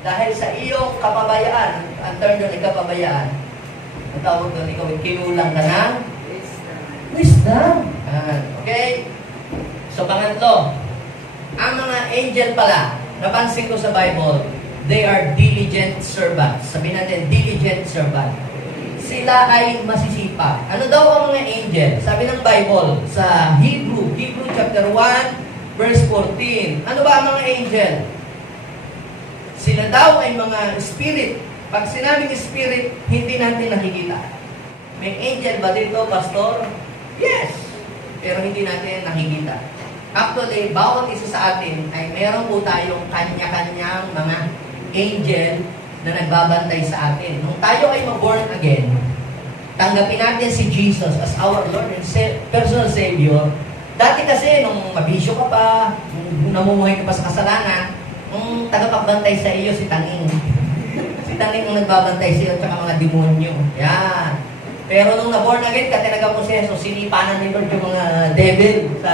dahil sa iyong kapabayaan, ang term doon ay kapabayaan, ang tawag doon, ikaw ay kinulang ka ng wisdom. Okay? So, pangatlo, ang mga angel pala, napansin ko sa Bible, they are diligent servants. Sabihin natin, diligent servant. Sila ay masisipag. Ano daw ang mga angel? Sabi ng Bible, sa Hebrew chapter 1, verse 14. Ano ba ang mga angel? Sila daw ay mga spirit. Pag sinabing spirit, hindi natin nakikita. May angel ba dito, pastor? Yes! Pero hindi natin nakikita. Actually, bawat isa sa atin ay meron po tayong kanya-kanyang mga angel na nagbabantay sa atin. Nung tayo ay mag-born again, tanggapin natin si Jesus as our Lord and personal Savior. Dati kasi, nung mabisyo ka pa, nung namumuhay ka pa sa kasalanan, nung tagapagbantay sa iyo si Tanging. Si Tanging ang nagbabantay sa iyo at saka mga demonyo. Yan. Pero nung na-born again ka, tinaga mo si Jesus, sinipanan ni Lord yung mga devil sa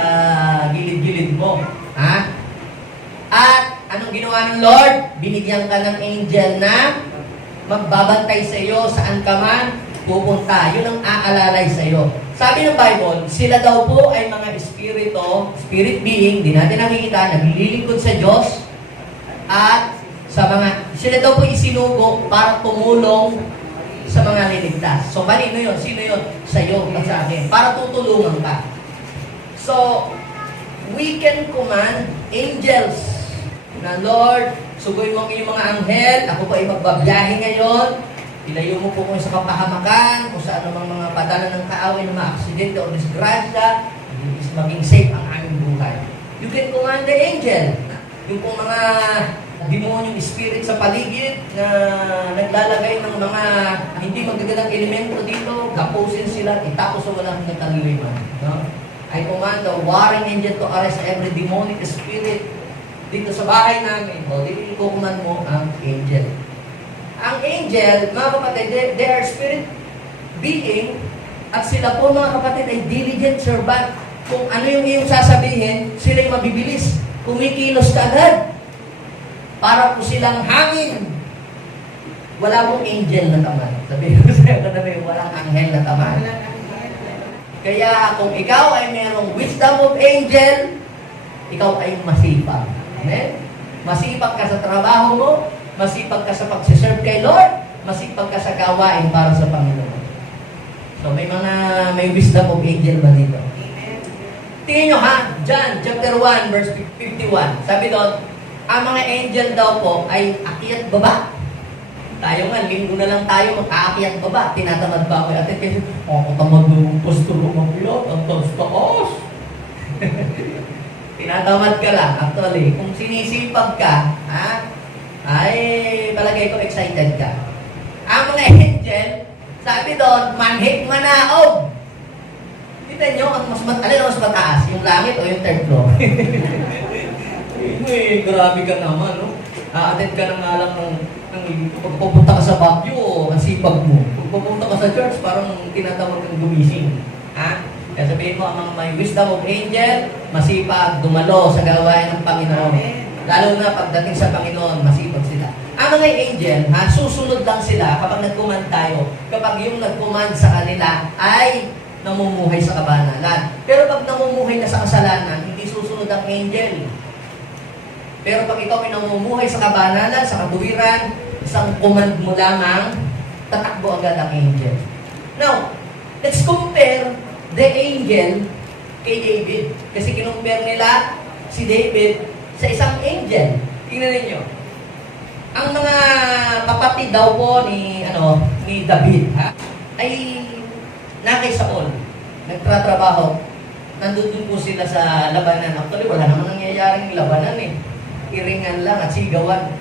gilid-gilid mo. Ha? At anong ginawa ng Lord? Binigyan ka ng angel na magbabantay sa iyo saan ka man pupunta. Yun ang aalalay sa iyo. Sabi ng Bible, sila daw po ay mga espiritu, spirit being, di natin nakikita, naglilingkod sa Diyos, at sila daw po isinugo para tumulong sa mga liligtas. So, malino yun. Sino yun? Sa iyo at sa akin. Para tutulungan ka. So, we can command angels na, Lord, sugoy mo ang iyong mga anghel, ako po ay magbabiyahe ngayon, ilayo mo po kung sa kapahamakan, kung sa anumang mga padala ng kaaway ng mga aksidente o disgrasya, maging safe ang aming buhay. You can command the angel. Yung pong mga demonyong spirit sa paligid na naglalagay ng mga hindi magagandang elemento dito, gapusin sila, itapos sa walang nataliliman. No? I command the warring angel to arrest every demonic spirit dito sa bahay namin. O, dito ikukuman mo ang angel. Ang angel, mga kapatid, they are spirit being, at sila po mga kapatid ay diligent servant. Kung ano yung iyong sasabihin, sila yung mabibilis. Kumikilos ka agad. Para po silang hangin. Wala pong angel na taman. Sabihin ko sa'yo kanabi, walang anghel na taman. Kaya kung ikaw ay merong wisdom of angel, ikaw ay masipag. Amen? Masipag ka sa trabaho mo, masipag ka sa pagsiserve kay Lord, masipag ka sa gawain para sa Panginoon. So may wisdom of angel ba dito? Tingnan nyo ha, John chapter 1 verse 51. Sabi doon, ang mga angel daw po ay akyat baba. Tayo nga, linggo na lang tayo mag-aakyat baba. Tinatamad ba ako? Ate, kasi ako tamad ng pastor ko mag-pilot. Ang taas-taas. Tinatamad ka lang. Actually, kung sinisipag ka, ay palagay ko excited ka. Ang mga angel, sabi doon, manhik manaog. Kita nyo, alin ang mas mataas? Yung langit o yung third floor? Grabe ka naman, no? Attend ka na nga lang ng pagpupunta ka sa Baguio, ang sipag mo. Pagpupunta ka sa church, parang tinatawag kang gumising. Ha? Kaya sabihin mo, ang mga may wisdom of angel, masipag, dumalo sa gawain ng Panginoon. Lalo na pagdating sa Panginoon, masipag sila. Ang mga angel, susunod lang sila kapag nag-command tayo. Kapag yung nag-command sa kanila ay namumuhay sa kabanalan. Pero pag namumuhay na sa kasalanan, hindi susunod ang angel. Pero pag ikaw ay namumuhay sa kabanalan, sa katuwiran, isang command mo lamang, tatakbo agad ang angel. Now, let's compare the angel kay David. Kasi kinumpare nila si David sa isang angel. Tingnan ninyo. Ang mga kapatid daw po ni David, ay nakay Saul. Nagtratrabaho. Nandun po sila sa labanan. Actually, wala naman nangyayaring labanan eh. Iringan lang at sigawan.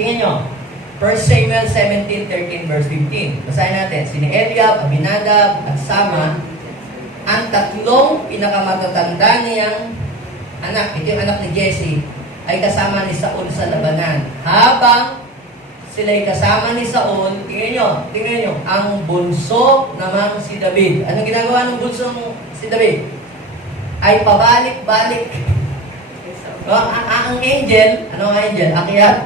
Tingnan nyo. 1 Samuel 17:13 verse 15. Basahin natin. Sina Eliab, Abinadab, at Sama, ang tatlong pinakamatatanda niyang anak, ito yung anak ni Jesse, ay kasama ni Saul sa labanan. Habang sila ay kasama ni Saul, tingnan nyo, ang bunso naman si David. Anong ginagawa ng bunso si David? Ay pabalik-balik. Ang angel, ano ang angel? Akyat,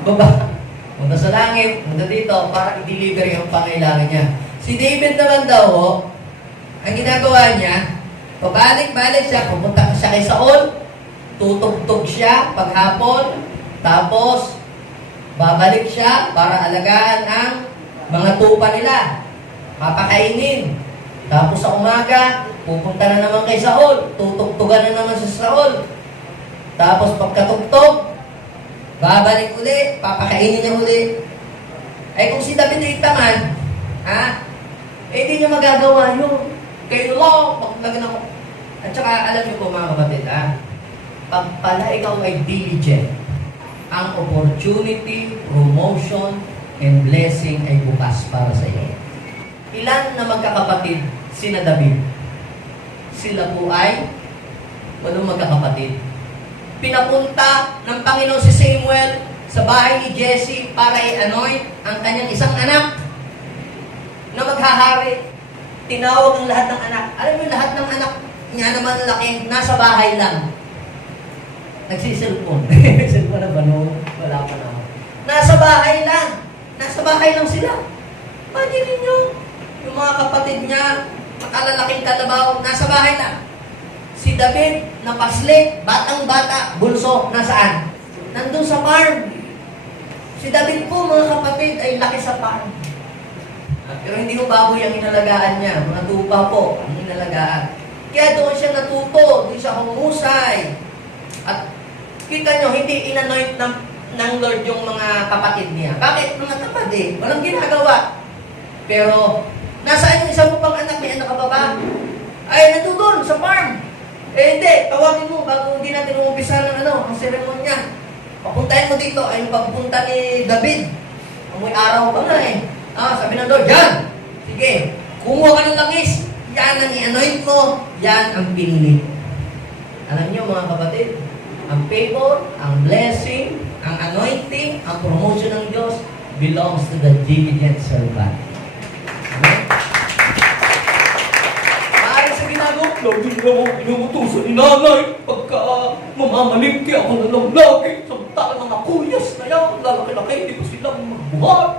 baba, punta sa langit, punta dito, para i-deliver yung pangailangan niya. Si David naman daw, ang ginagawa niya, pabalik-balik siya, pupunta siya kay Saul, tutugtog siya paghapon, tapos babalik siya para alagaan ang mga tupa nila, papakainin. Tapos sa umaga, pupunta na naman kay Saul, tutugtugan na naman sa Saul. Tapos pagkatugtog, babalik uli, papakainin niya uli. Ay kung si David ay taman, hindi niya magagawa yun. Kayo lang, paglagan ako. At saka alam niyo po mga kapatid, pag pala ikaw ay diligent, ang opportunity, promotion, and blessing ay bukas para sa iyo. Ilan na magkakapatid sina David? Sila po ay walong magkakapatid. Pinapunta ng Panginoon si Samuel sa bahay ni Jesse para i-anoint ang kanyang isang anak na paghahari, tinawag ang lahat ng anak. Alam mo, lahat ng anak niya naman laki, nasa bahay lang. Nagsisilpon. Nagsisilpon na ba no? Wala pa na. Nasa bahay lang. Nasa bahay lang sila. Imagine ninyo, yung mga kapatid niya, makalalaking kalabaw, nasa bahay lang. Si David, napaslit, batang-bata, bulso, nasaan? Nandun sa farm. Si David po, mga kapatid, ay laki sa farm. Pero hindi mo baboy ang inalagaan niya. Mga tupa po ang inalagaan. Kaya doon siya natuto, doon siya humusay. At kita nyo, hindi inanoint ng Lord yung mga kapatid niya. Bakit? Mga kapatid, walang ginagawa. Pero, nasaan yung isa mo pang anak? May anak ka ba ba? Ay, nandun sa farm. Eh, hindi. Tawagin mo bago hindi natin umumpisa ng ang seremonya. Papuntahin mo dito. Ay, pagpunta ni David. Amoy araw pa nga eh. Sabi ng Lord, yan! Sige, kumuha ka ng langis. Yan ang i-anoint mo. Yan ang pinili. Alam niyo mga kapatid, ang favor, ang blessing, ang anointing, ang promotion ng Diyos belongs to the diligent servant. Amen? Maaari sa ginagawa, lagi na ako inuutusan ni nanay pagka mamamalingki ako na lang lagi. Samantala mga kuyas na yan, lalaki-laki, hindi ko silang magbuhat.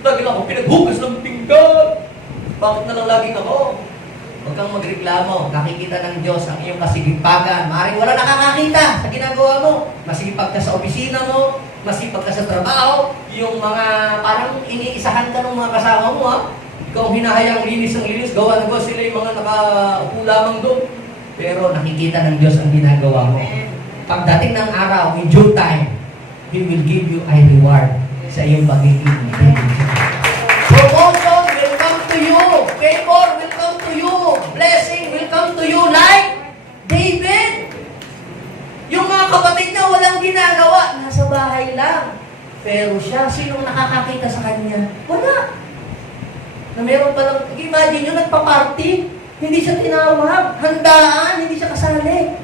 Lagi lang ako pinaghugas ng pinggan. Bakit na lang lagi ako? Huwag kang magreklamo. Nakikita ng Diyos ang iyong kasigipagan. Maaaring wala nakakakita sa ginagawa mo. Masipag ka sa opisina mo, masipag ka sa trabaho, yung mga parang iniisahan ka ng mga kasama mo, ha? Ikaw ang hinahayang linis ng linis, gawa na gawa sila yung mga nakaupo lamang doon. Pero nakikita ng Diyos ang ginagawa mo. Pagdating ng araw, in due time, He will give you a reward sa iyong pagiging. Promotion will come to you. Favor will come to you. Blessing will come to you like David. Yung mga kapatid niya walang ginagawa. Nasa bahay lang. Pero siya, sinong nakakakita sa kanya? Wala. Na meron palang, imagine nyo, nagpa-party. Hindi siya tinawag. Handaan, hindi siya kasali.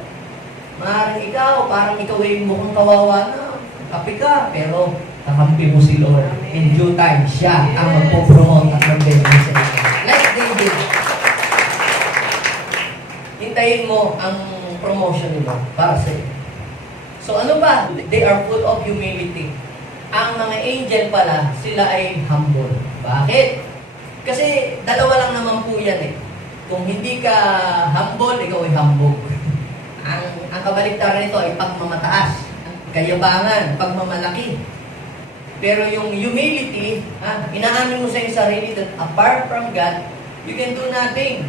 Maaaring ikaw, parang ikaw ay mukhang kawawa na. Kapi ka, pero kakampi mo si Lord. In due time, siya ang magpo-promote at mag-benefit sa iyo. Like David. Hintayin mo ang promotion nila para sa iyo. So ano ba? They are full of humility. Ang mga angel pala, sila ay humble. Bakit? Kasi dalawa lang naman po yan eh. Kung hindi ka humble, ikaw ay humbug. Ang kabaliktaran nito ay pagmamataas, kayabangan, pagmamalaki. Pero yung humility, inaamin mo sa iyong sarili that apart from God, you can do nothing.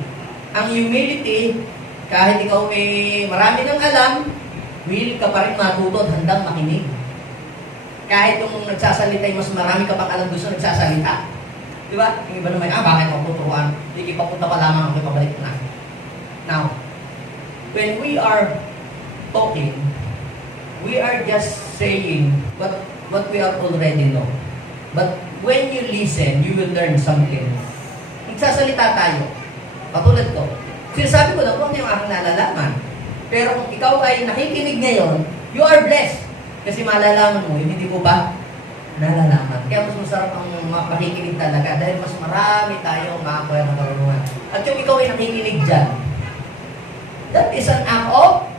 Ang humility, kahit ikaw may marami ng alam, will ka pa rin matuto at handang makinig. Kahit yung nagsasalita, mas marami ka pang alam gusto nagsasalita. Di ba? Yung iba naman, bakit ako tuturuan? Hindi papunta pa lamang ako pabalik na. Now, when we are talking, we are just saying what we are already know. But when you listen, you will learn something. Nagsasalita tayo. Patulad ko. Sinasabi ko na kung ano yung aking nalalaman. Pero kung ikaw ay nakikinig ngayon, you are blessed. Kasi malalaman mo, hindi ko ba nalalaman. Kaya mas masarap ang makikinig talaga dahil mas marami tayong makakuha ng karunungan. At yung ikaw ay nakikinig dyan, that is an act of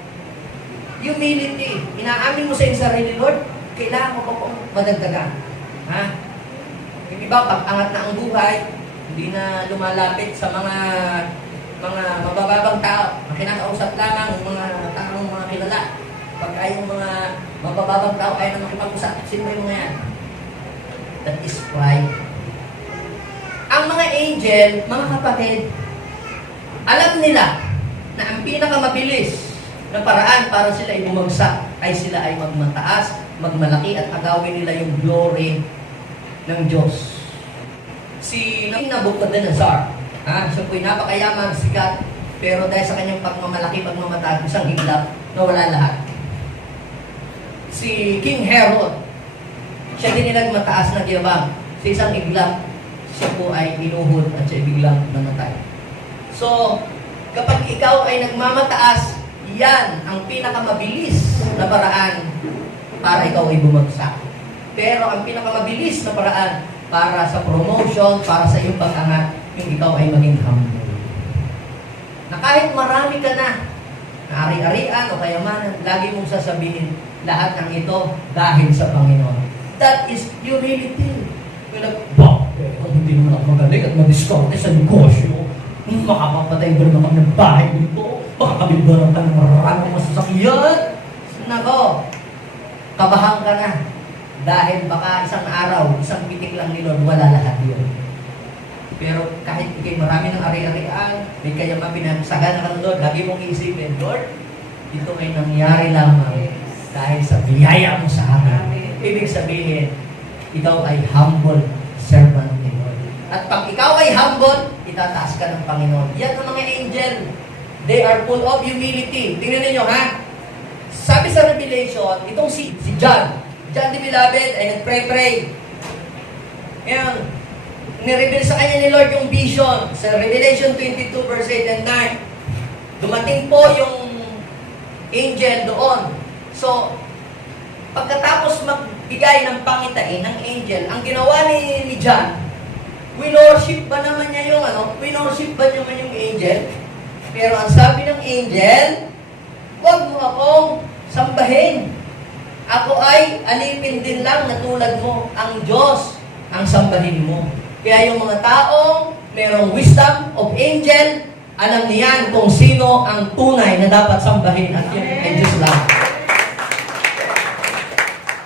humility. Inaamin mo sa iyong sarili, Lord, kailangan ko pa pong madagdagan. Ha? Yung iba, pag-angat na ang buhay, hindi na lumalapit sa mga mabababang tao. Kinakausap lamang ang mga taong mga kilala. Pagka yung mga mabababang tao ay na makipag-usap, sino yung mga yan? That is pride. Ang mga angel, mga kapatid, alam nila na ang pinakamabilis na paraan para sila ay bumagsak ay sila ay magmataas, magmalaki at agawin nila yung glory ng Diyos. Si Nabucodonosor, siya po'y napakayaman, sikat, pero dahil sa kanyang pagmamalaki, pagmamataas, isang iglap, nawala lahat. Si King Herod, siya din nilang mataas na giyabang. Sa isang iglap, siya po ay inuhod at siya biglang namatay. So, kapag ikaw ay nagmamataas, yan ang pinakamabilis na paraan para ikaw ay bumagsak. Pero ang pinakamabilis na paraan para sa promotion, para sa iyong pag-angat, yung ikaw ay maging humble. Na kahit marami ka na ari-arian o kayamanan, lagi mong sasabihin, lahat ng ito dahil sa Panginoon. That is humility. Kung hindi naman ako magaling at madiskarte sa negosyo, makapapatay ba naman ng bahay dito? Makakabilbaran ka ng maraming masasakyan? Nako, kabahan ka na. Dahil baka isang araw, isang pitik lang ni Lord, wala lahat yun. Pero kahit ikay marami ng ari-arian, may kayaman pinagsagan ng Lord, lagi mong iisipin, Lord, ito ay nangyari lamang dahil sa biyaya mo sa amin. Ibig sabihin, ikaw ay humble servant ni Lord. At pag ikaw ay humble, itataas ka ng Panginoon. Yan ang mga angel. They are full of humility. Tingnan ninyo, ha? Sabi sa Revelation, itong si John the Beloved ay nag-pray. Ngayon, nireveal sa kanya ni Lord yung vision. Sa Revelation 22 verse 8 and 9, dumating po yung angel doon. So, pagkatapos magbigay ng pangitain ng angel, ang ginawa ni John, winorship ba naman niya yung winorship ba naman yung angel? Pero ang sabi ng angel, huwag mo akong sambahin. Ako ay alipin din lang na tulad mo. Ang Diyos ang sambahin mo. Kaya yung mga taong merong wisdom of angel, alam niyan kung sino ang tunay na dapat sambahin at yun ay Diyos lang.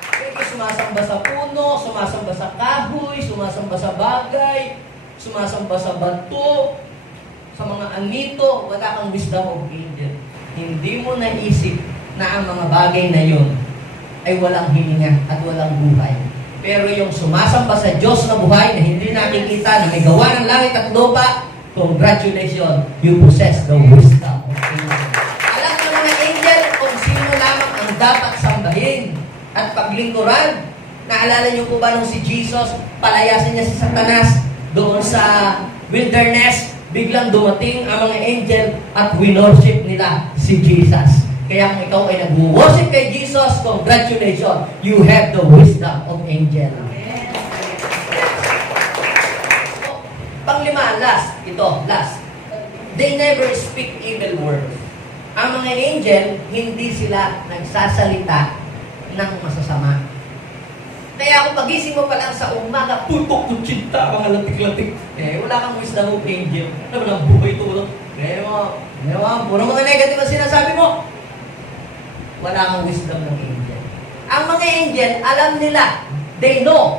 Kaya sumasamba sa puno, sumasamba sa kahoy, sumasamba sa bagay, sumasamba sa bato, sa mga anito, wala kang wisdom of angel. Hindi mo naisip na ang mga bagay na yun ay walang hininga at walang buhay. Pero yung sumasamba sa Diyos na buhay na hindi nakikita, na may gawa ng langit at lupa, congratulations, you possess the wisdom of angel. Alam mo mga angel kung sino lamang ang dapat sambahin at paglingkuran. Naalala niyo po ba nung si Jesus, palayasin niya si Satanas doon sa wilderness, biglang dumating ang mga angel at winorship nila si Jesus. Kaya kung ikaw ay nag-worship kay Jesus, congratulations, you have the wisdom of angel. So, panglima, last. They never speak evil words. Ang mga angel, hindi sila nagsasalita ng masasama. Kaya kung pagising mo pa lang sa umaga, putok kutsinta, mga latik-latik. Wala kang wisdom of angel. Ano lang, buhay tulog. Puro mga negative ang sinasabi mo. Wala kang wisdom ng angel. Ang mga angel, alam nila, they know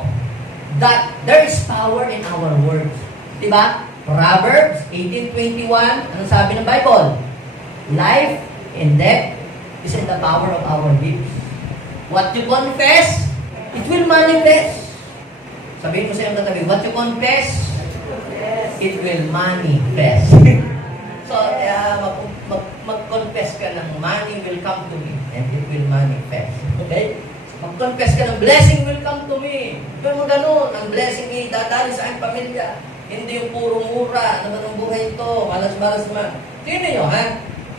that there is power in our words. Diba? Proverbs 18:21, anong sabi ng Bible? Life and death is in the power of our lips. What you confess, it will manifest. Sabihin mo sa iyong katabi, what you confess, it will manifest. So, mag-confess ka ng money will come to me and it will manifest. Okay? Mag-confess ka ng blessing will come to me. Pero mo ganun, ang blessing ay dadali sa aking pamilya. Hindi yung puro mura, naman ang buhay ito, malas-malas naman. Tingnan nyo, ha?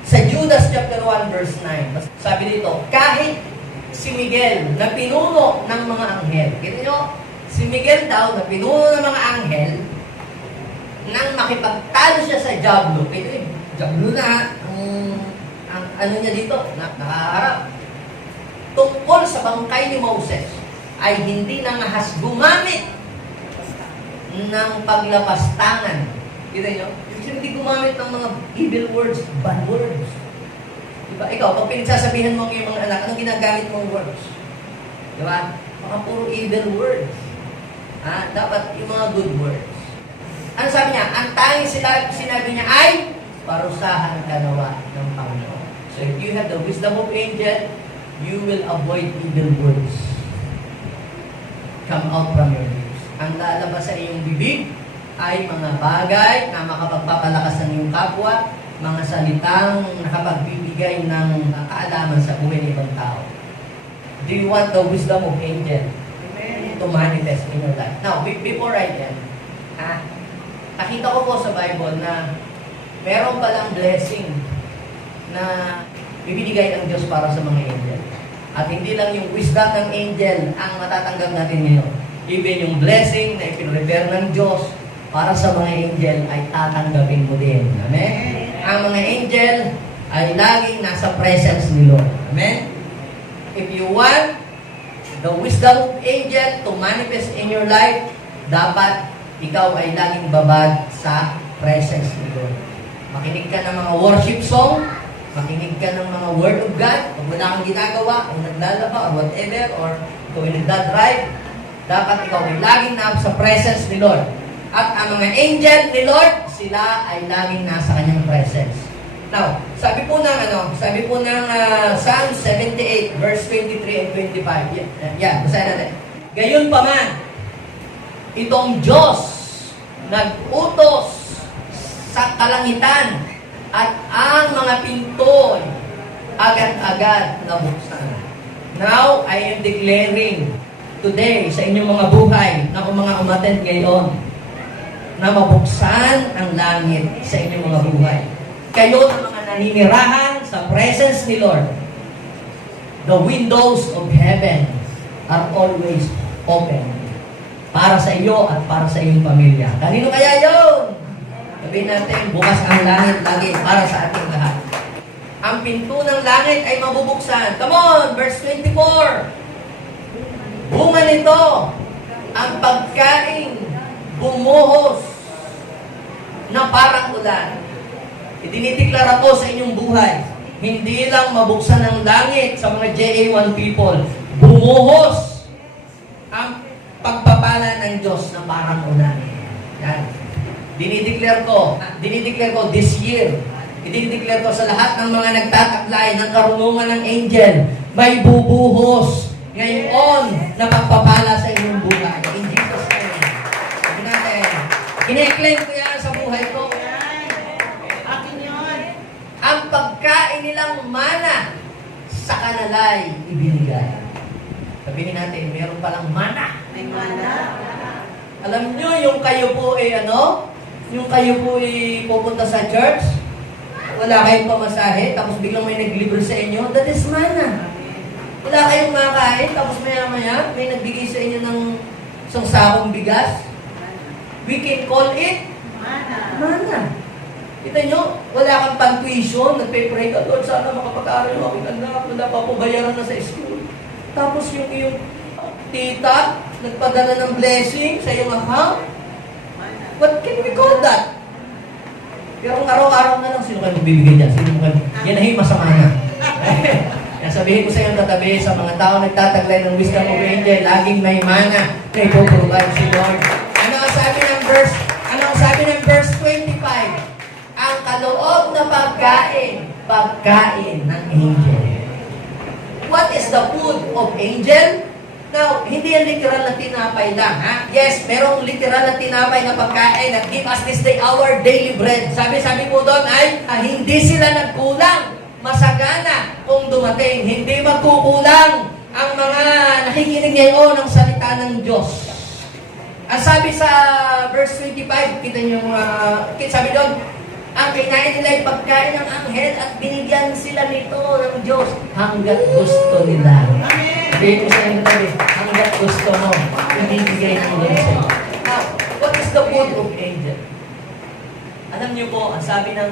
Sa Judas chapter 1 verse 9, sabi dito, kahit si Miguel na pinuno ng mga anghel, kita nyo, si Miguel daw na pinuno ng mga anghel, nang makipagtalo siya sa Diablo, Diablo na, ang ano niya dito, nakaharap. Tungkol sa bangkay ni Moses, ay hindi nangahas gumamit ng paglapastangan. Kita nyo? Hindi gumamit ng mga evil words, bad words. Diba? Ikaw, pag pinagsasabihan mo ng mga anak, anong ginagamit mong words? Diba? Mga puro evil words. Dapat yung mga good words. Ano sabi niya? Ang tanging sinabi niya ay parusahan ka nawa ng Panginoon. So if you have the wisdom of angel, you will avoid evil words. Come out from your lips. Ang lalabas sa iyong bibig ay mga bagay na makapagpapalakas ng iyong kapwa, mga salitang nakapagbibigay ng kaalaman sa buhay ng ibang tao. Do you want the wisdom of angel to manifest in your life? Now, before I end, nakita ko po sa Bible na meron palang blessing na ibinigay ng Diyos para sa mga angel. At hindi lang yung wisdom ng angel ang matatanggap natin ngayon. Even yung blessing na ipinrepare ng Diyos para sa mga angel ay tatanggapin mo din. Amen? Ang mga angel ay laging nasa presence ni Lord. Amen? If you want the wisdom of angel to manifest in your life, dapat ikaw ay laging babad sa presence ni Lord. Makinig ka ng mga worship song, makinig ka ng mga word of God, kung wala kang ginagawa, kung naglalaba, or whatever, or kung nagdadrive, dapat ikaw ay laging nasa presence ni Lord. At ang mga angel ni Lord, sila ay laging nasa kanyang presence. Now, sabi po ng Psalm 78, verse 23 and 25. Yan, basahin natin. Gayon pa man, itong Diyos nag-utos sa kalangitan at ang mga pinto agad-agad nabuksan. Now, I am declaring today sa inyong mga buhay na kung mga umattend ngayon na mabuksan ang langit sa inyong mga buhay. Kayo na mga naninirahan sa presence ni Lord. The windows of heaven are always open para sa iyo at para sa iyong pamilya. Kanino kaya yun? Sabihin natin, bukas ang langit lagi para sa ating lahat. Ang pinto ng langit ay mabubuksan. Come on, verse 24. Bunga nito, ang pagkain bumuhos na parang ulan. Idinitiklara ko sa inyong buhay, hindi lang mabuksan ang langit sa mga JA1 people, bumuhos ang pagpapala ng Diyos na parang ulan. Yan. Dinideclare ko this year, idideclare ko sa lahat ng mga nagtataglay ng karunungan ng angel, may bubuhos ngayon na pagpapala sa inyong buhay. In Jesus' name. Sabi natin, ine-claim ko yan sa buhay ko. Akin yun. Ang pagkain nilang mana sa kanalay ibinigay. Sabihin natin, meron palang mana. May mana. Alam nyo, yung kayo po yung kayo po pupunta sa church, wala kayong pamasahe, tapos biglang may naglibre sa inyo, that is mana. Wala kayong makain, tapos maya-maya, may nagbigay sa inyo ng isang sakong bigas. We can call it mana. Kita nyo, wala kang pang-tuition, nagpe-pray ka, Lord, sana makapag-aral yung aking anak, wala pa po bayaran na sa school. Tapos yung iyong tita, nagpadala ng blessing sa iyong account. What can we call that? Pero kung araw-araw na lang, sino kayo magbibigay dyan? Sino kayo? Yan ay masama na. Kaya sabihin ko sa iyong katabi, sa mga tao nagtataglay ng wisdom of angel, laging may mana na ipoprovide si Lord. Ano ang sabi ng verse 25? Ang kaloob na pagkain ng angel. What is the food of angel? Now, hindi yan literal na tinapay lang, ha? Yes, merong literal na tinapay na pagkain at give us this day our daily bread. Sabi po doon ay, hindi sila nagkulang. Masagana kung dumating. Hindi magkukulang ang mga nakikinig ngayon ng salita ng Diyos. Ang sabi sa verse 25, kita nyo, sabi doon, ang kinain nila ay pagkain ng anghel at binigyan sila nito ng Diyos hanggat gusto nila. Sabihin ko sa inyo tabi, hanggat gusto mo, ibibigay ng Diyos sa'yo. Now, what is the food of angel? Alam niyo po, ang sabi ng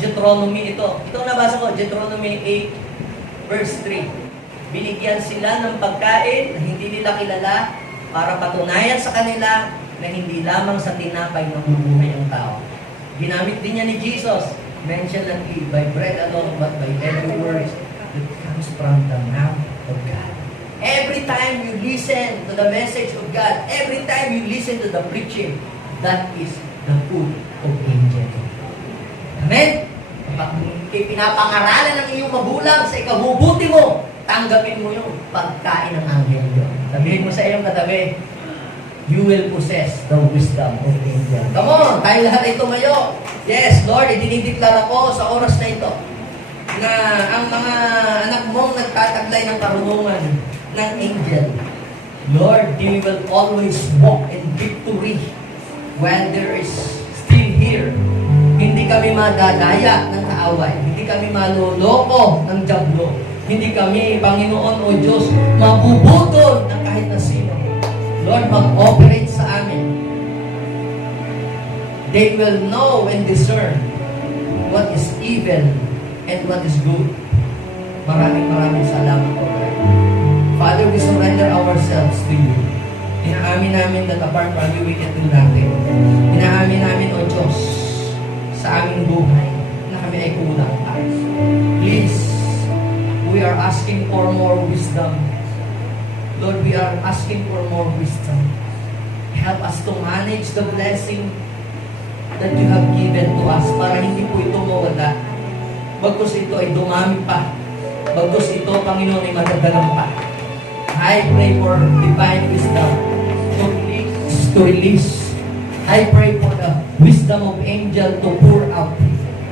Deuteronomy ito nabasa ko, Deuteronomy 8, verse 3. Binigyan sila ng pagkain na hindi nila kilala para patunayan sa kanila na hindi lamang sa tinapay na bubuhay ang tao. Ginamit din niya ni Jesus, mention not by bread alone, but by every word that comes from the mouth of God. Every time you listen to the message of God, every time you listen to the preaching, that is the food of angel. Amen? Kapag pinapangaralan ng iyong magulang sa ikabubuti mo, tanggapin mo yung pagkain ng anghel yun. Sabihin mo sa iyong katabi, you will possess the wisdom of angel. Come on, tayo lahat ay tumayo. Yes, Lord, idinideklara ko sa oras na ito na ang mga anak mong nagtataglay ng karunungan ng angel. Lord, they will always walk in victory when there is still here. Hindi kami madadaya ng kaaway. Hindi kami maloloko ng diablo. Hindi kami, Panginoon o Diyos, mabubutol ng kahit na sino. Lord, mag-operate sa amin They will know and discern what is evil and what is good. Maraming salamat po, Lord. Father, we surrender ourselves to you. Inaamin namin that apart from you, we can do nothing. Inaamin namin, O Diyos, sa aming buhay, na kami ay kulang pa. Please, we are asking for more wisdom. Lord, we are asking for more wisdom. Help us to manage the blessing that you have given to us para hindi po ito mawala. Bagkus ito ay dumami pa. Bagkus ito, Panginoon, ay madadalang pa. I pray for divine wisdom to release. I pray for the wisdom of angel to pour out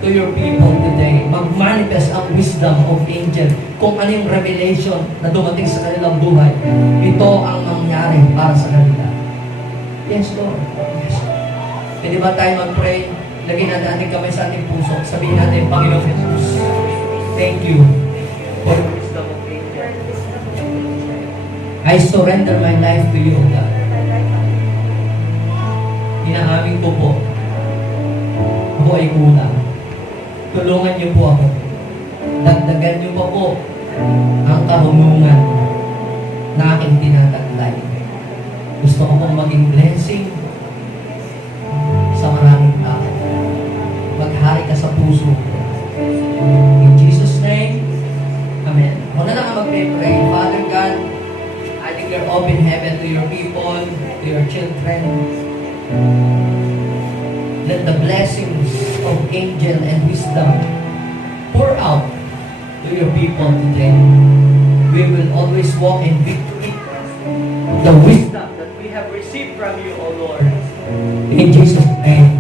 to your people today. Mag-manifest ang wisdom of angel. Kung ano yung revelation na dumating sa kanilang buhay, ito ang mangyari para sa kanila. Yes, Lord. Yes, Lord. Pwede ba tayo mag-pray? Lagyan natin ating kamay sa ating puso. Sabihin natin, Panginoon Jesus, thank you for the wisdom of angel. I surrender my life to you, God. Inaamin ko po, ako ay kulang. Tulungan niyo po ako. Dagdagan niyo pa po ang kahunungan na aking tinataglay. Gusto ko pong maging blessing sa maraming tao. Maghari ka sa puso ko. In Jesus' name, Amen. Ako na lang ang mag-pray. Father God, I declare open heaven to your people, to your children. Let the blessings of angel and wisdom pour out to your people today. We will always walk in victory. The wisdom that we have received from you, O Lord. In Jesus' name.